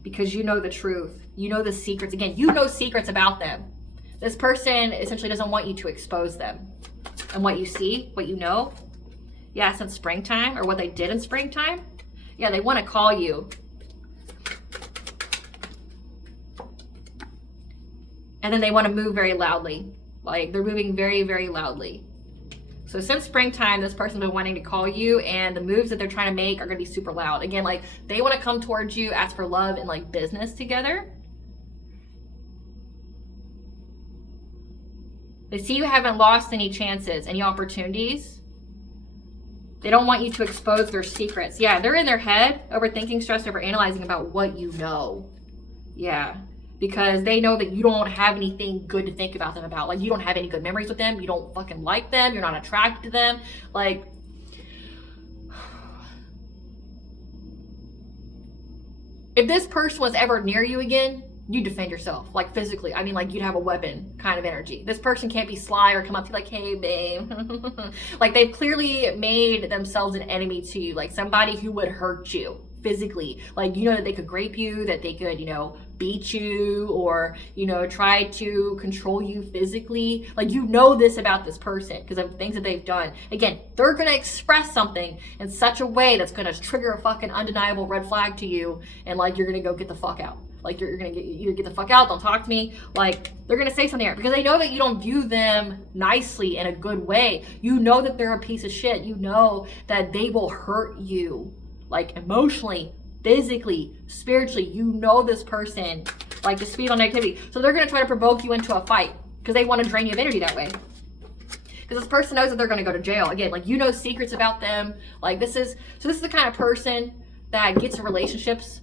because you know the truth. You know the secrets. Again, you know secrets about them. This person essentially doesn't want you to expose them. And what you see, what you know, yeah, since springtime, or what they did in springtime, yeah, they want to call you. And then they want to move very loudly. Like, they're moving very, very loudly. So since springtime, this person's been wanting to call you, and the moves that they're trying to make are going to be super loud. Again, like, they want to come towards you, ask for love and like business together. They see you haven't lost any chances, any opportunities. They don't want you to expose their secrets. Yeah, they're in their head, overthinking, stressed, overanalyzing about what you know. Yeah, because they know that you don't have anything good to think about them about. Like, you don't have any good memories with them. You don't fucking like them. You're not attracted to them. Like, if this person was ever near you again, you defend yourself, like physically. I mean, like, you'd have a weapon kind of energy. This person can't be sly or come up to you like, hey, babe. Like, they've clearly made themselves an enemy to you, like somebody who would hurt you physically. Like, you know that they could grape you, that they could, you know, beat you, or, you know, try to control you physically. Like, you know this about this person because of things that they've done. Again, they're going to express something in such a way that's going to trigger a fucking undeniable red flag to you, and like, you're going to go get the fuck out. Like, you're going to either get the fuck out, don't talk to me. Like, they're going to say something there because they know that you don't view them nicely in a good way. You know that they're a piece of shit. You know that they will hurt you, like, emotionally, physically, spiritually. You know this person, like, to speed on negativity. So they're going to try to provoke you into a fight because they want to drain you of energy that way. Because this person knows that they're going to go to jail. Again, like, you know secrets about them. Like, this is the kind of person that gets in relationships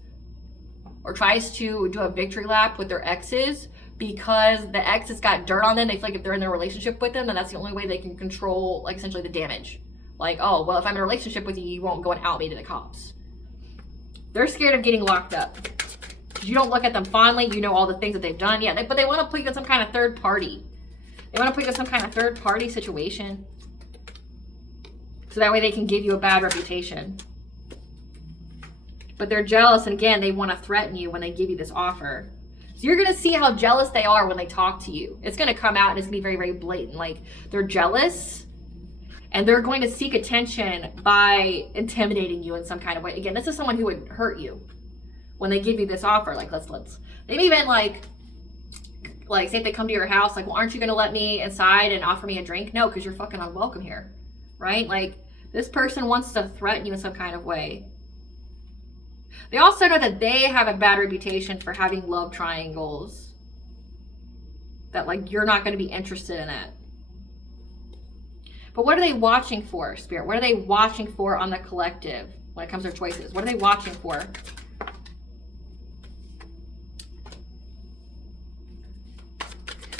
or tries to do a victory lap with their exes because the ex has got dirt on them. They feel like if they're in their relationship with them, then that's the only way they can control, like, essentially the damage. Like, oh, well, if I'm in a relationship with you, you won't go and out me to the cops. They're scared of getting locked up. You don't look at them fondly. You know all the things that they've done. Yeah, but they want to put you in some kind of third party. They want to put you in some kind of third party situation. So that way they can give you a bad reputation. But they're jealous, and again, they want to threaten you when they give you this offer. So you're going to see how jealous they are when they talk to you. It's going to come out, and it's going to be very, very blatant. Like, they're jealous, and they're going to seek attention by intimidating you in some kind of way. Again, this is someone who would hurt you when they give you this offer. Like, let's maybe even like say if they come to your house, like, well, aren't you going to let me inside and offer me a drink? No, because you're fucking unwelcome here, right? Like, this person wants to threaten you in some kind of way. They also know that they have a bad reputation for having love triangles. That, like, you're not going to be interested in that. But what are they watching for, Spirit? What are they watching for on the collective when it comes to their choices? What are they watching for?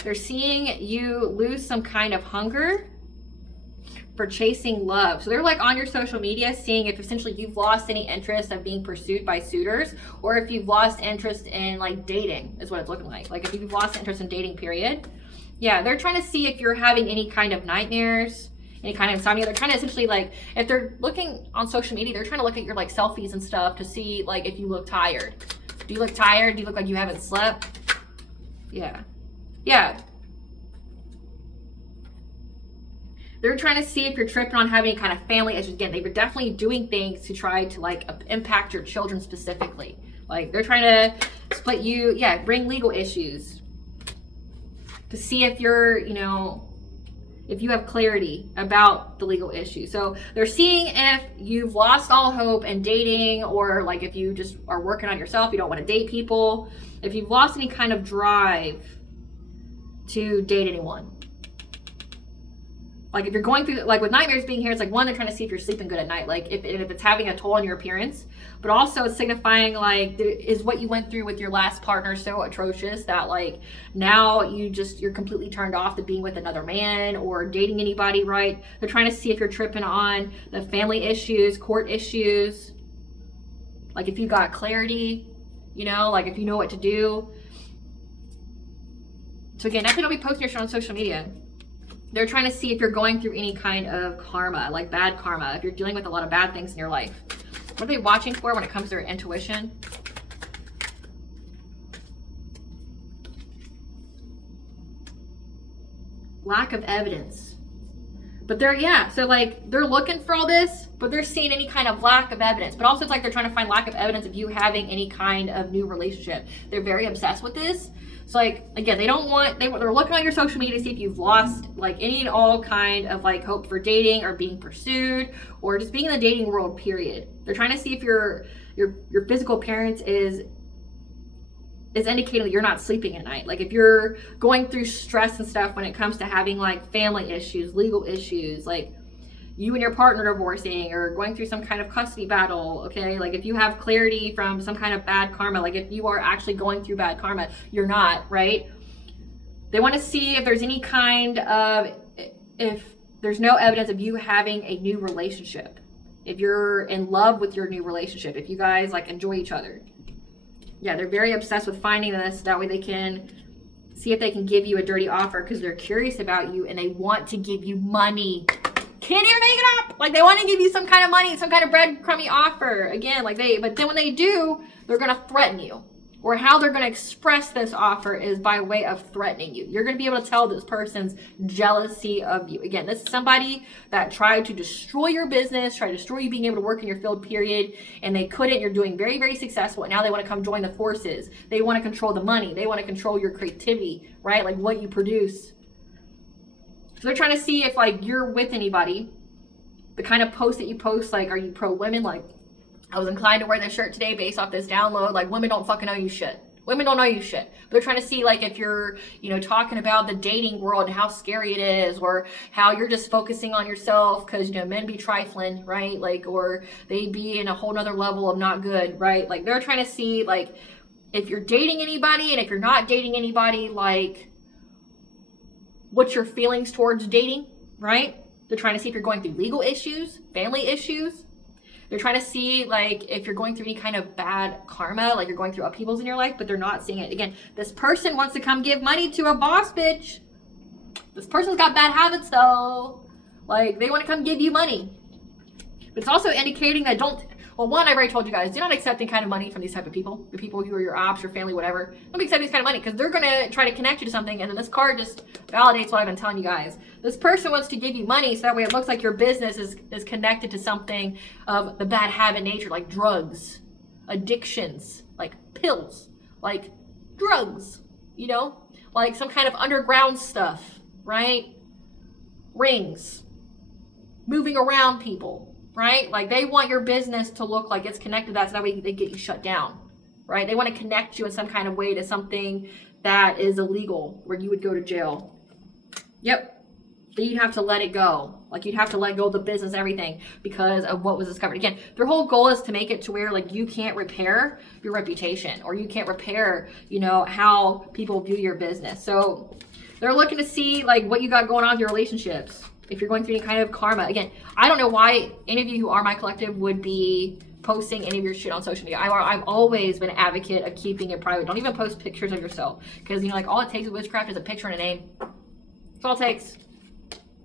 They're seeing you lose some kind of hunger for chasing love. So they're like on your social media seeing if essentially you've lost any interest of being pursued by suitors, or if you've lost interest in like dating is what it's looking like. Like, if you've lost interest in dating, period. Yeah, they're trying to see if you're having any kind of nightmares, any kind of insomnia. They're trying to essentially, like, if they're looking on social media, they're trying to look at your like selfies and stuff to see like if you look tired. Do you look tired? Do you look like you haven't slept? Yeah. Yeah. They're trying to see if you're tripping on having any kind of family issues. Again, they were definitely doing things to try to like impact your children specifically. Like, they're trying to split you, yeah, bring legal issues to see if you're, you know, if you have clarity about the legal issue. So they're seeing if you've lost all hope in dating, or like if you just are working on yourself, you don't want to date people, if you've lost any kind of drive to date anyone. Like, if you're going through, like with nightmares being here, it's like, one, they're trying to see if you're sleeping good at night. Like, if it's having a toll on your appearance, but also it's signifying like, is what you went through with your last partner so atrocious that like now you're completely turned off to being with another man or dating anybody, right? They're trying to see if you're tripping on the family issues, court issues. Like, if you got clarity, you know, like if you know what to do. So again, definitely don't be posting your shit on social media. They're trying to see if you're going through any kind of karma, like bad karma, if you're dealing with a lot of bad things in your life. What are they watching for when it comes to their intuition? lack of evidence. But so like they're looking for all this, but they're seeing any kind of lack of evidence. But also it's like they're trying to find lack of evidence of you having any kind of new relationship. They're very obsessed with this. So like, again, they're looking on your social media to see if you've lost like any and all kind of like hope for dating or being pursued or just being in the dating world, period. They're trying to see if your physical appearance is indicating that you're not sleeping at night. Like if you're going through stress and stuff when it comes to having like family issues, legal issues, like you and your partner divorcing or going through some kind of custody battle, okay? Like if you have clarity from some kind of bad karma, like if you are actually going through bad karma, you're not, right? They want to see if there's any kind of, if there's no evidence of you having a new relationship, if you're in love with your new relationship, if you guys like enjoy each other. Yeah, they're very obsessed with finding this. That way they can see if they can give you a dirty offer because they're curious about you and they want to give you money. Can't even make it up. Like they want to give you some kind of money, some kind of breadcrumby offer. Again, but then when they do, they're going to threaten you. Or how they're going to express this offer is by way of threatening you. You're going to be able to tell this person's jealousy of you. Again, this is somebody that tried to destroy your business, tried to destroy you being able to work in your field, period, and they couldn't. You're doing very, very successful, and now they want to come join the forces. They want to control the money. They want to control your creativity, right? Like what you produce. So they're trying to see if like you're with anybody. The kind of post that you post, like, are you pro women? Like, I was inclined to wear this shirt today based off this download. Like, women don't fucking know you shit. Women don't know you shit. But they're trying to see, like, if you're, talking about the dating world and how scary it is, or how you're just focusing on yourself because, men be trifling, right? Like, or they be in a whole nother level of not good, right? Like, they're trying to see, like, if you're dating anybody and if you're not dating anybody, like, what's your feelings towards dating, right? They're trying to see if you're going through legal issues, family issues. They're trying to see, like, if you're going through any kind of bad karma, like you're going through upheavals in your life, but they're not seeing it. Again, this person wants to come give money to a boss bitch. This person's got bad habits, though. Like, they want to come give you money. But it's also indicating that one, I've already told you guys, do not accept any kind of money from these type of people. The people who are your ops, your family, whatever. Don't accept this kind of money because they're going to try to connect you to something, and then this card just validates what I've been telling you guys. This person wants to give you money so that way it looks like your business is connected to something of the bad habit nature, like drugs, addictions, like pills, like drugs, like some kind of underground stuff, right? Rings, moving around people. Right? Like they want your business to look like it's connected to that so that way they get you shut down. Right? They want to connect you in some kind of way to something that is illegal where you would go to jail. Yep. But you'd have to let it go. Like you'd have to let go of the business, everything because of what was discovered. Again, their whole goal is to make it to where like you can't repair your reputation or you can't repair, how people view your business. So they're looking to see like what you got going on with your relationships. If you're going through any kind of karma. Again, I don't know why any of you who are my collective would be posting any of your shit on social media. I've always been an advocate of keeping it private. Don't even post pictures of yourself. Because, like, all it takes with witchcraft is a picture and a name. That's all it takes.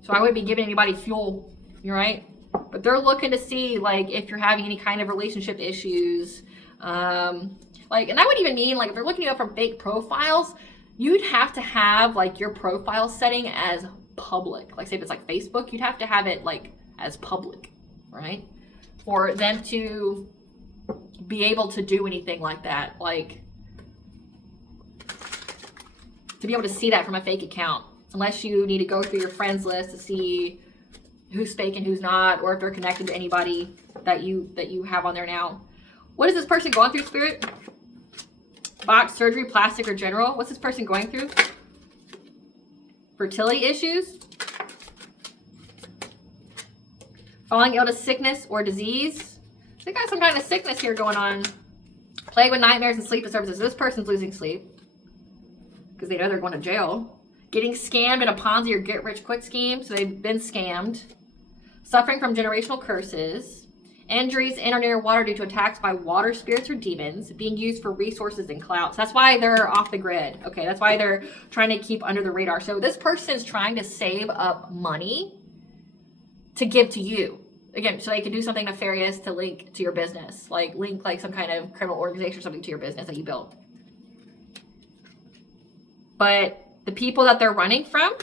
So I wouldn't be giving anybody fuel. You're right? But they're looking to see, like, if you're having any kind of relationship issues. And that would even mean, like, if they're looking up from fake profiles, you'd have to have, like, your profile setting as public. Like say if it's like Facebook, you'd have to have it like as public, right? For them to be able to do anything like that, like to be able to see that from a fake account, unless you need to go through your friends list to see who's fake and who's not, or if they're connected to anybody that you have on there now. What is this person going through, Spirit? Box, surgery, plastic, or general? What's this person going through? Fertility issues, falling ill to sickness or disease. They got some kind of sickness here going on. Plagued with nightmares and sleep disturbances. This person's losing sleep because they know they're going to jail. Getting scammed in a Ponzi or get-rich-quick scheme, so they've been scammed. Suffering from generational curses. Injuries in or near water due to attacks by water spirits or demons, being used for resources and clouds. That's why they're off the grid. Okay, that's why they're trying to keep under the radar. So this person is trying to save up money to give to you. Again, so they can do something nefarious to link to your business. Like link like some kind of criminal organization or something to your business that you built. But the people that they're running from,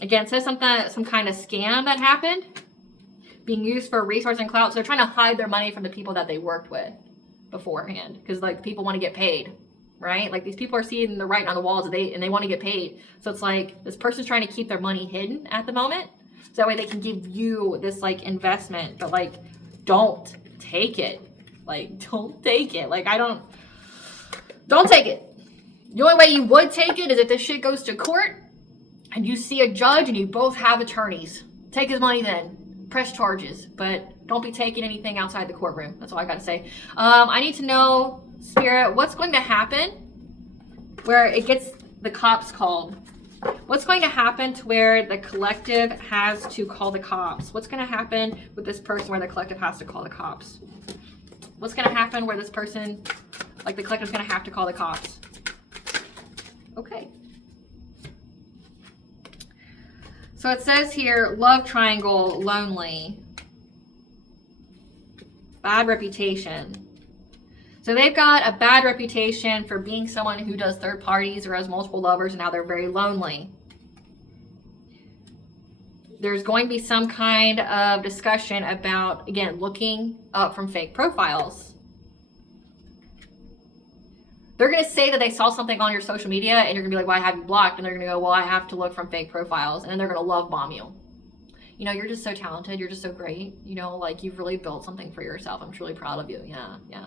Again, it says something, some kind of scam that happened, being used for resource and clout. So they're trying to hide their money from the people that they worked with beforehand, because like people want to get paid, right? Like these people are seeing the writing on the walls, and they want to get paid. So it's like this person's trying to keep their money hidden at the moment, so that way they can give you this like investment. But like, don't take it. Like, don't take it. Like, don't take it. The only way you would take it is if this shit goes to court and you see a judge and you both have attorneys. Take his money then. Press charges. But don't be taking anything outside the courtroom. That's all I gotta say. I need to know, Spirit, what's going to happen where it gets the cops called? What's going to happen to where the collective has to call the cops? What's going to happen with this person where the collective has to call the cops? What's going to happen where this person, like the collective's going to have to call the cops? Okay. So it says here, love triangle, lonely. Bad reputation. So they've got a bad reputation for being someone who does third parties or has multiple lovers, and now they're very lonely. There's going to be some kind of discussion about, again, looking up from fake profiles. They're going to say that they saw something on your social media, and you're going to be like, why have you blocked? And they're going to go, well, I have to look from fake profiles. And then they're going to love bomb you. You know, you're just so talented. You're just so great. You know, like you've really built something for yourself. I'm truly proud of you. Yeah, yeah.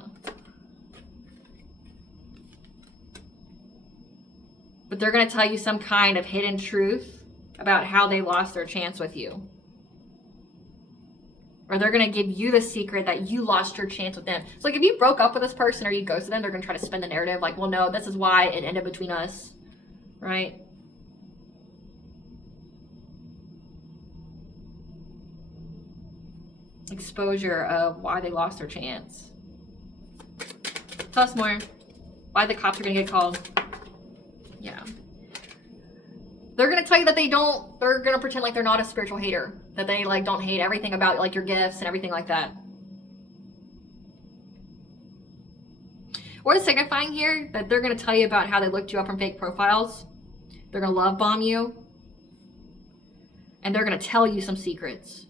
But they're going to tell you some kind of hidden truth about how they lost their chance with you. Or they're going to give you the secret that you lost your chance with them. So like if you broke up with this person or you ghosted them, they're going to try to spin the narrative like, well, no, this is why it ended between us, right? Exposure of why they lost their chance. Tell us more. Why the cops are going to get called. Yeah. They're going to tell you that they're going to pretend like they're not a spiritual hater. That they like don't hate everything about like your gifts and everything like that. What is signifying here? That they're going to tell you about how they looked you up from fake profiles. They're going to love bomb you. And they're going to tell you some secrets.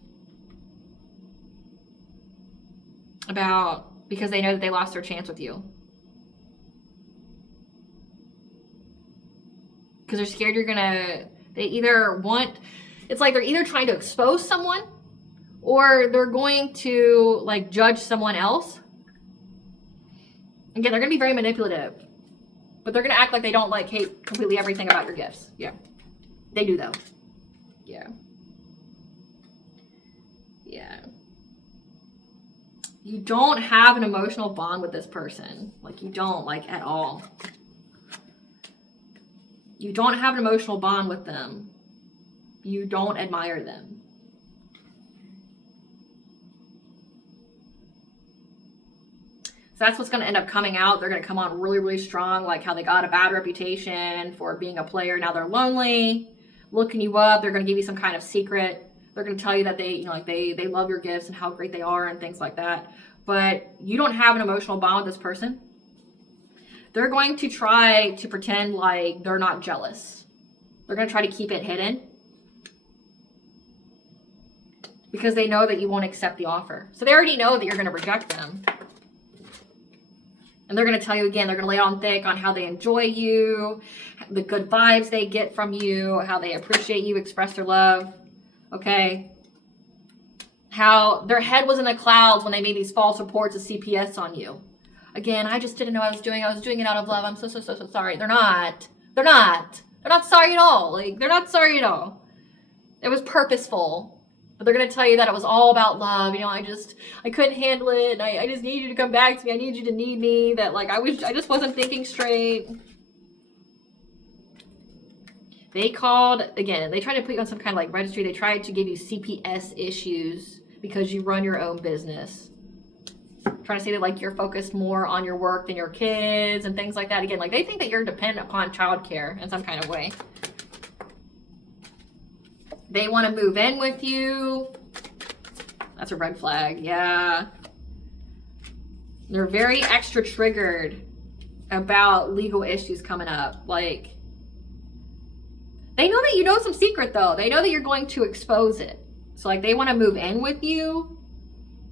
About, because they know that they lost their chance with you. Because they're scared you're gonna, they either want, it's like they're either trying to expose someone or they're going to like judge someone else. Again, they're gonna be very manipulative, but they're gonna act like they don't like hate completely everything about your gifts. Yeah, they do though. Yeah. Yeah. You don't have an emotional bond with this person. Like you don't, like at all. You don't have an emotional bond with them. You don't admire them. So that's what's going to end up coming out. They're going to come on really, really strong, like how they got a bad reputation for being a player. Now they're lonely, looking you up. They're going to give you some kind of secret. They're going to tell you that they, you know, like they love your gifts and how great they are and things like that. But you don't have an emotional bond with this person. They're going to try to pretend like they're not jealous. They're going to try to keep it hidden. Because they know that you won't accept the offer. So they already know that you're going to reject them. And they're going to tell you again, they're going to lay on thick on how they enjoy you, the good vibes they get from you, how they appreciate you, express their love. Okay? How their head was in the clouds when they made these false reports of CPS on you. Again, I just didn't know I was doing it out of love. I'm so sorry. They're not sorry at all. Like, they're not sorry at all. It was purposeful. But they're going to tell you that it was all about love. You know, I couldn't handle it. And I just need you to come back to me. I need you to need me. That like, I just wasn't thinking straight. They called, again, they tried to put you on some kind of like registry. They tried to give you CPS issues because you run your own business. Trying to say that like you're focused more on your work than your kids and things like that. Again, like they think that you're dependent upon childcare in some kind of way. They want to move in with you. That's a red flag. Yeah. They're very extra triggered about legal issues coming up. Like, They know that you know some secret though. They know that you're going to expose it. So like they want to move in with you.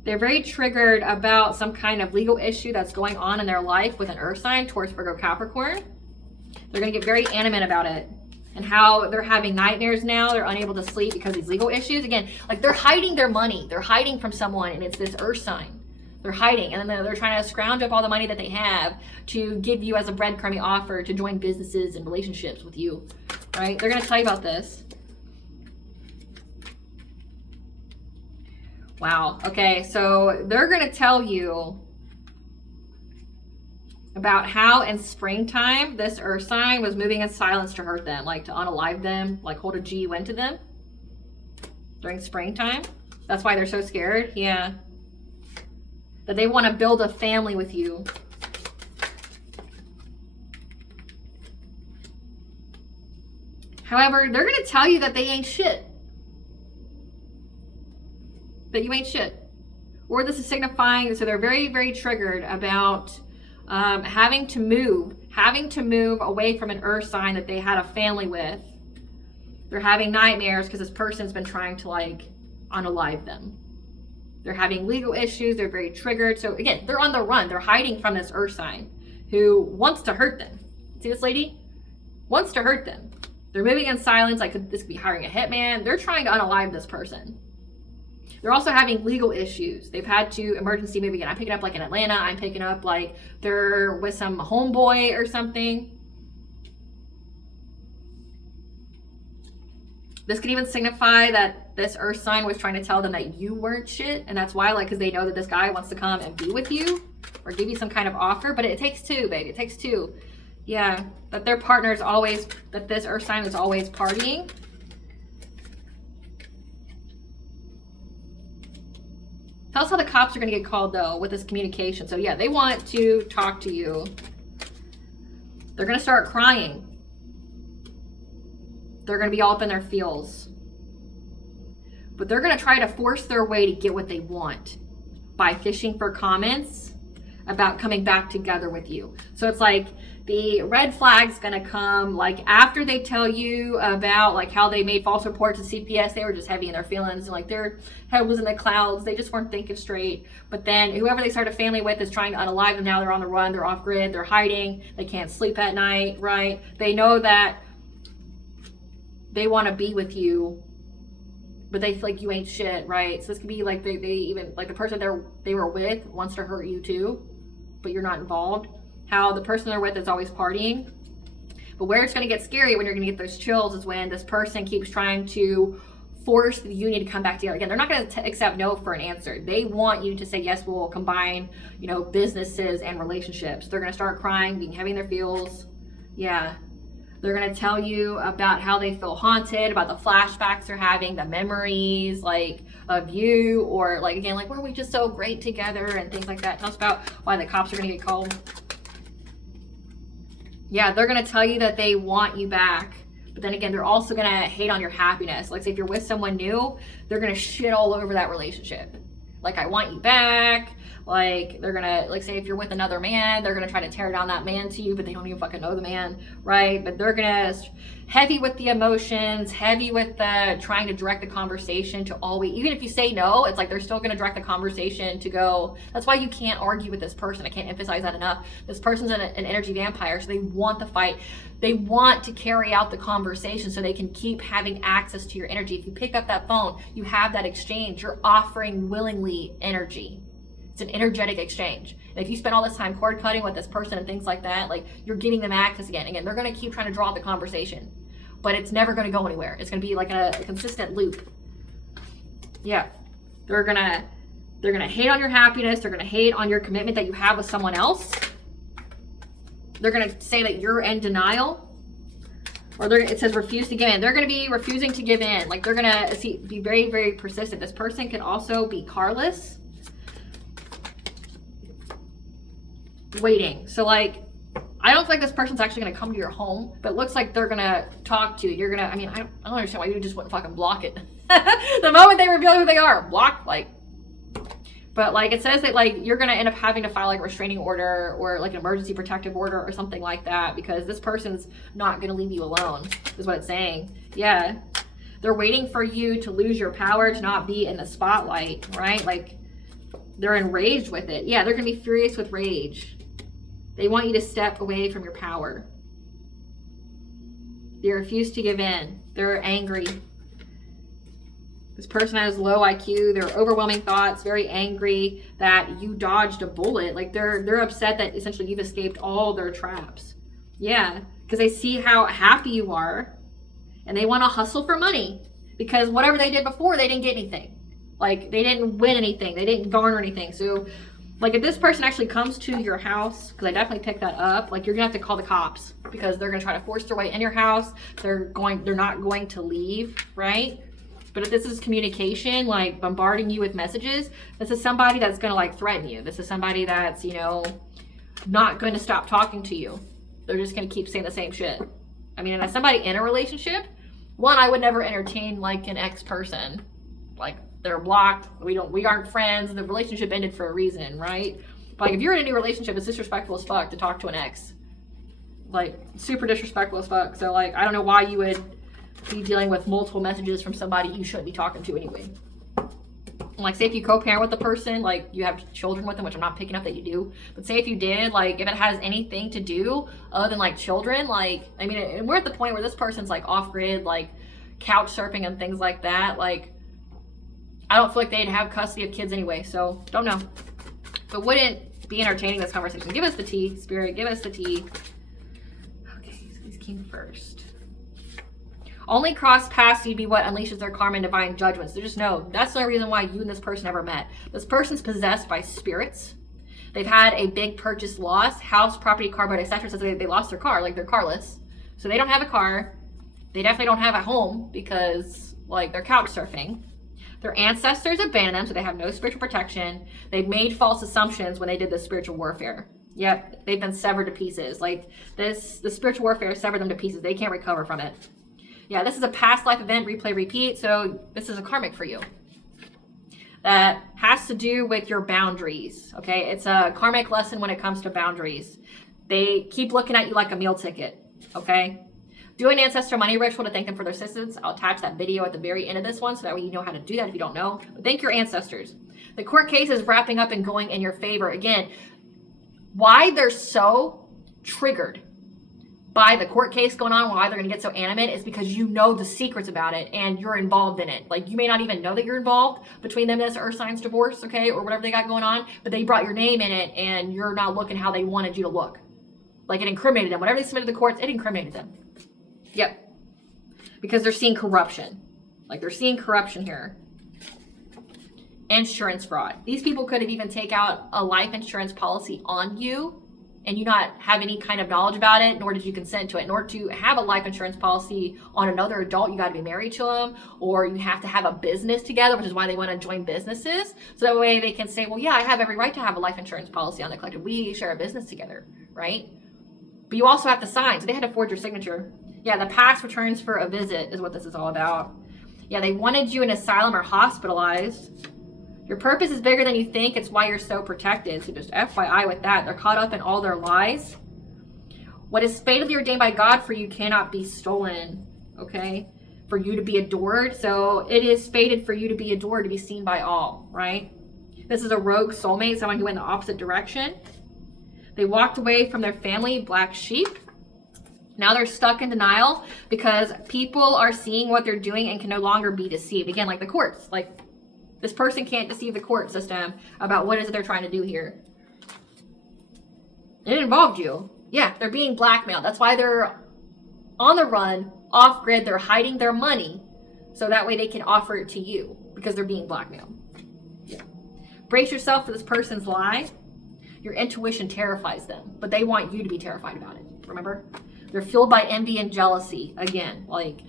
They're very triggered about some kind of legal issue that's going on in their life with an earth sign, Taurus, Virgo, Capricorn. They're going to get very animate about it. And how they're having nightmares now. They're unable to sleep because of these legal issues. Again, like they're hiding their money. They're hiding from someone, and it's this earth sign. They're hiding, and then they're trying to scrounge up all the money that they have to give you as a breadcrumbing offer to join businesses and relationships with you, right? They're going to tell you about this. Wow. Okay, so they're going to tell you about how in springtime this earth sign was moving in silence to hurt them, like to unalive them, like hold a G-UN to them during springtime. That's why they're so scared. Yeah. That they want to build a family with you. However, they're going to tell you that they ain't shit. That you ain't shit. Or this is signifying, so they're very, very triggered about having to move away from an earth sign that they had a family with. They're having nightmares because this person's been trying to like unalive them. They're having legal issues. They're very triggered. So again, they're on the run. They're hiding from this earth sign who wants to hurt them. See this lady? Wants to hurt them. They're moving in silence. Like this could be hiring a hitman. They're trying to unalive this person. They're also having legal issues. They've had to emergency move again. I'm picking up like in Atlanta. I'm picking up like they're with some homeboy or something. This could even signify that this earth sign was trying to tell them that you weren't shit. And that's why, like, because they know that this guy wants to come and be with you or give you some kind of offer. But it takes two, baby. It takes two. Yeah. That their partner is always, that this earth sign is always partying. Tell us how the cops are going to get called, though, with this communication. So, yeah, they want to talk to you. They're going to start crying. They're going to be all up in their feels. But they're going to try to force their way to get what they want by fishing for comments about coming back together with you. So it's like the red flag's going to come like after they tell you about like how they made false reports to CPS. They were just heavy in their feelings and like their head was in the clouds. They just weren't thinking straight. But then whoever they start a family with is trying to unalive them. Now they're on the run. They're off grid. They're hiding. They can't sleep at night, right? They know that they want to be with you, but they feel like you ain't shit, right? So this could be like they even like the person they were with wants to hurt you too, but you're not involved. How the person they're with is always partying. But where it's going to get scary when you're going to get those chills is when this person keeps trying to force the union to come back together. Again, they're not going to accept no for an answer. They want you to say, yes, we'll combine, businesses and relationships. They're going to start crying, being heavy in their feels. Yeah. They're going to tell you about how they feel haunted, about the flashbacks they're having, the memories like of you, or like, again, like, weren't we just so great together and things like that. Tell us about why the cops are going to get called. Yeah, they're going to tell you that they want you back. But then again, they're also going to hate on your happiness. Like, say if you're with someone new, they're going to shit all over that relationship. Like, I want you back. Like, they're going to, like, say if you're with another man, they're going to try to tear down that man to you, but they don't even fucking know the man, right? But they're going to, heavy with the emotions, heavy with the trying to direct the conversation to always, even if you say no, it's like they're still going to direct the conversation to go. That's why you can't argue with this person. I can't emphasize that enough. This person's an energy vampire, so they want the fight. They want to carry out the conversation so they can keep having access to your energy. If you pick up that phone, you have that exchange. You're offering willingly energy. It's an energetic exchange. And if you spend all this time cord cutting with this person and things like that, like, you're giving them access again. Again, they're going to keep trying to draw out the conversation, but it's never going to go anywhere. It's going to be like a consistent loop. Yeah. They're going to hate on your happiness. They're going to hate on your commitment that you have with someone else. They're going to say that you're in denial, or it says refuse to give in. They're going to be refusing to give in. Like, they're going to be very, very persistent. This person can also be carless. Waiting. So like, I don't think this person's actually going to come to your home, but it looks like they're going to talk to you. You're going to, I don't understand why you just wouldn't fucking block it. The moment they reveal who they are, block, like. But like it says that like you're gonna end up having to file like a restraining order or like an emergency protective order or something like that, because this person's not gonna leave you alone, is what it's saying. Yeah. They're waiting for you to lose your power, to not be in the spotlight, right? Like they're enraged with it. Yeah, they're gonna be furious with rage. They want you to step away from your power. They refuse to give in. They're angry. This person has low IQ. They're overwhelming thoughts, very angry that you dodged a bullet. Like they're upset that essentially you've escaped all their traps. Yeah, because they see how happy you are and they want to hustle for money, because whatever they did before, they didn't get anything. Like they didn't win anything. They didn't garner anything. So like if this person actually comes to your house, because I definitely picked that up, like you're gonna have to call the cops, because they're gonna try to force their way in your house. They're not going to leave, right? But if this is communication, like bombarding you with messages, this is somebody that's gonna like threaten you. This is somebody that's, you know, not going to stop talking to you. They're just gonna keep saying the same shit. I mean, and as somebody in a relationship, one, I would never entertain like an ex person. Like they're blocked. We aren't friends. The relationship ended for a reason, right? But like if you're in a new relationship, it's disrespectful as fuck to talk to an ex. Like super disrespectful as fuck. So like I don't know why you would be dealing with multiple messages from somebody you shouldn't be talking to anyway. And like say if you co-parent with the person, like you have children with them, which I'm not picking up that you do, but say if you did, like if it has anything to do other than like children, like I mean, and we're at the point where this person's like off grid, like couch surfing and things like that. Like I don't feel like they'd have custody of kids anyway, so don't know. But wouldn't be entertaining this conversation. Give us the tea, Spirit, give us the tea. Okay, so these came first. Only cross paths need to be what unleashes their karma and divine judgments. So just know, that's the only reason why you and this person ever met. This person's possessed by spirits. They've had a big purchase loss, house, property, car, boat, etc. So they lost their car, like they're carless. So they don't have a car. They definitely don't have a home because like they're couch surfing. Their ancestors abandoned them, so they have no spiritual protection. They've made false assumptions when they did the spiritual warfare. Yep, they've been severed to pieces. Like the spiritual warfare severed them to pieces. They can't recover from it. Yeah, this is a past life event, replay, repeat. So this is a karmic for you. That has to do with your boundaries, okay? It's a karmic lesson when it comes to boundaries. They keep looking at you like a meal ticket, okay? Do an ancestor money ritual to thank them for their assistance. I'll attach that video at the very end of this one so that way you know how to do that if you don't know. But thank your ancestors. The court case is wrapping up and going in your favor. Again, why they're so triggered by the court case going on, why they're going to get so animate, is because you know the secrets about it and you're involved in it. Like you may not even know that you're involved between them and this earth signs divorce, okay, or whatever they got going on, but they brought your name in it and you're not looking how they wanted you to look. Like it incriminated them. Whatever they submitted to the courts, it incriminated them. Yep. Because they're seeing corruption. Like they're seeing corruption here. Insurance fraud. These people could have even taken out a life insurance policy on you and you not have any kind of knowledge about it, nor did you consent to it. In order to have a life insurance policy on another adult, you got to be married to them, or you have to have a business together, which is why they want to join businesses. So that way they can say, well, yeah, I have every right to have a life insurance policy on the collective. We share a business together, right? But you also have to sign. So they had to forge your signature. Yeah, the past returns for a visit is what this is all about. Yeah, they wanted you in asylum or hospitalized. Your purpose is bigger than you think. It's why you're so protected. So just FYI with that. They're caught up in all their lies. What is fatally ordained by God for you cannot be stolen, okay? For you to be adored. So it is fated for you to be adored, to be seen by all, right? This is a rogue soulmate, someone who went in the opposite direction. They walked away from their family, black sheep. Now they're stuck in denial because people are seeing what they're doing and can no longer be deceived. Again, like the courts, like this person can't deceive the court system about what is it they're trying to do here. It involved you. Yeah, they're being blackmailed. That's why they're on the run, off grid. They're hiding their money so that way they can offer it to you because they're being blackmailed. Yeah. Brace yourself for this person's lie. Your intuition terrifies them, but they want you to be terrified about it. Remember? They're fueled by envy and jealousy. Again, like,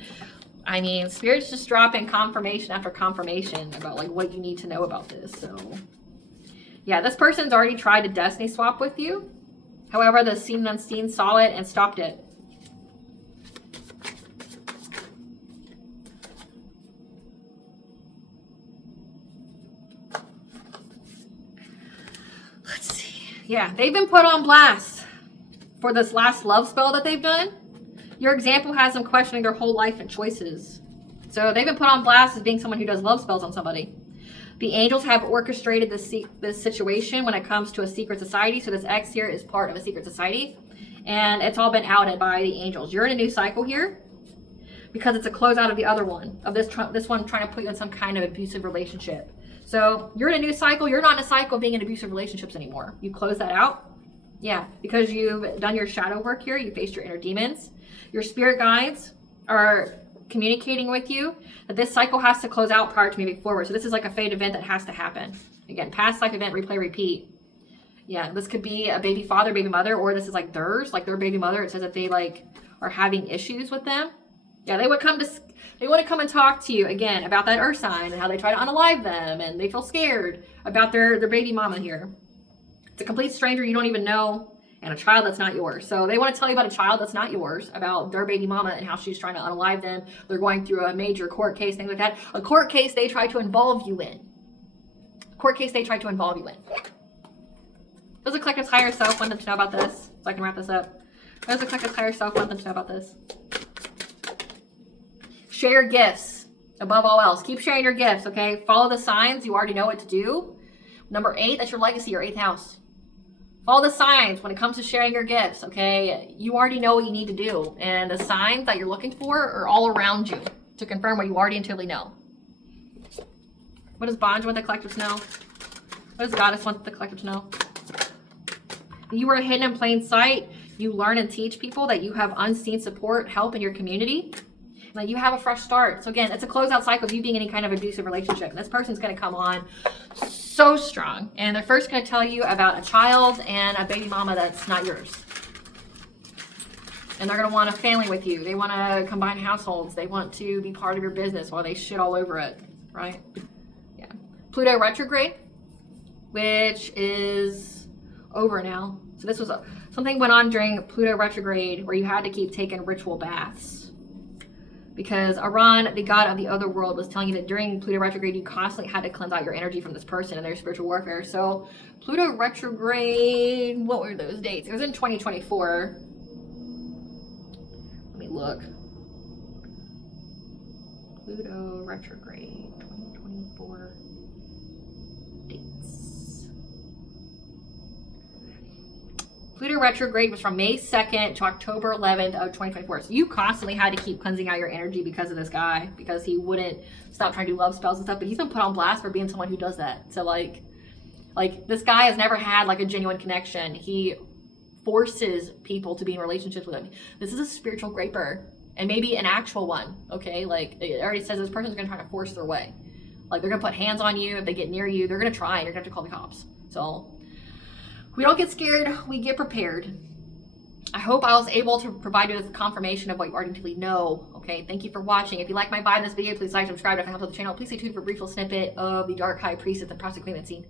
I mean, Spirit's just dropping confirmation after confirmation about like what you need to know about this. So yeah, this person's already tried to destiny swap with you. However, the seen and unseen saw it and stopped it. Yeah, they've been put on blast for this last love spell that they've done. Your example has them questioning their whole life and choices. So they've been put on blast as being someone who does love spells on somebody. The angels have orchestrated this situation when it comes to a secret society. So this X here is part of a secret society. And it's all been outed by the angels. You're in a new cycle here because it's a closeout of the other one. Of this one trying to put you in some kind of abusive relationship. So you're in a new cycle. You're not in a cycle of being in abusive relationships anymore. You close that out. Yeah, because you've done your shadow work here. You faced your inner demons. Your spirit guides are communicating with you that this cycle has to close out prior to moving forward. So this is like a fate event that has to happen. Again, past life event, replay, repeat. Yeah, this could be a baby father, baby mother, or this is like theirs, like their baby mother. It says that they like are having issues with them. Yeah, they want to come and talk to you again about that earth sign and how they try to unalive them and they feel scared about their baby mama here. It's a complete stranger you don't even know and a child that's not yours. So they want to tell you about a child that's not yours, about their baby mama and how she's trying to unalive them. They're going through a major court case, things like that. A court case they try to involve you in. Does the collective's higher self want them to know about this? So I can wrap this up. Does the collective's higher self want them to know about this? Share your gifts above all else. Keep sharing your gifts, okay? Follow the signs. You already know what to do. Number 8, that's your legacy, your 8th house. Follow the signs when it comes to sharing your gifts, okay? You already know what you need to do. And the signs that you're looking for are all around you to confirm what you already intuitively know. What does Bond want the collective to know? What does Goddess want the collective to know? You are hidden in plain sight. You learn and teach people that you have unseen support, help in your community. And that you have a fresh start. So again, it's a closeout cycle of you being in any kind of abusive relationship. And this person's going to come on so strong. And they're first going to tell you about a child and a baby mama that's not yours. And they're going to want a family with you. They want to combine households. They want to be part of your business while they shit all over it, right? Yeah. Pluto retrograde, which is over now. So this was something went on during Pluto retrograde where you had to keep taking ritual baths. Because Iran, the god of the other world, was telling you that during Pluto retrograde, you constantly had to cleanse out your energy from this person and their spiritual warfare. So Pluto retrograde, what were those dates? It was in 2024. Let me look. Pluto retrograde, 2024 dates. Pluto retrograde was from May 2nd to October 11th of 2024. So you constantly had to keep cleansing out your energy because of this guy, because he wouldn't stop trying to do love spells and stuff. But he's been put on blast for being someone who does that. So like this guy has never had like a genuine connection. He forces people to be in relationships with him. This is a spiritual graper, and maybe an actual one. Okay, like it already says this person's gonna try to force their way. Like they're gonna put hands on you if they get near you. They're gonna try, and you're gonna have to call the cops. So we don't get scared, we get prepared. I hope I was able to provide you with confirmation of what you already know. Okay, thank you for watching. If you like my vibe in this video, please like, subscribe if it helps with the channel. Please stay tuned for a brief little snippet of the Dark High Priestess and Prosecution scene.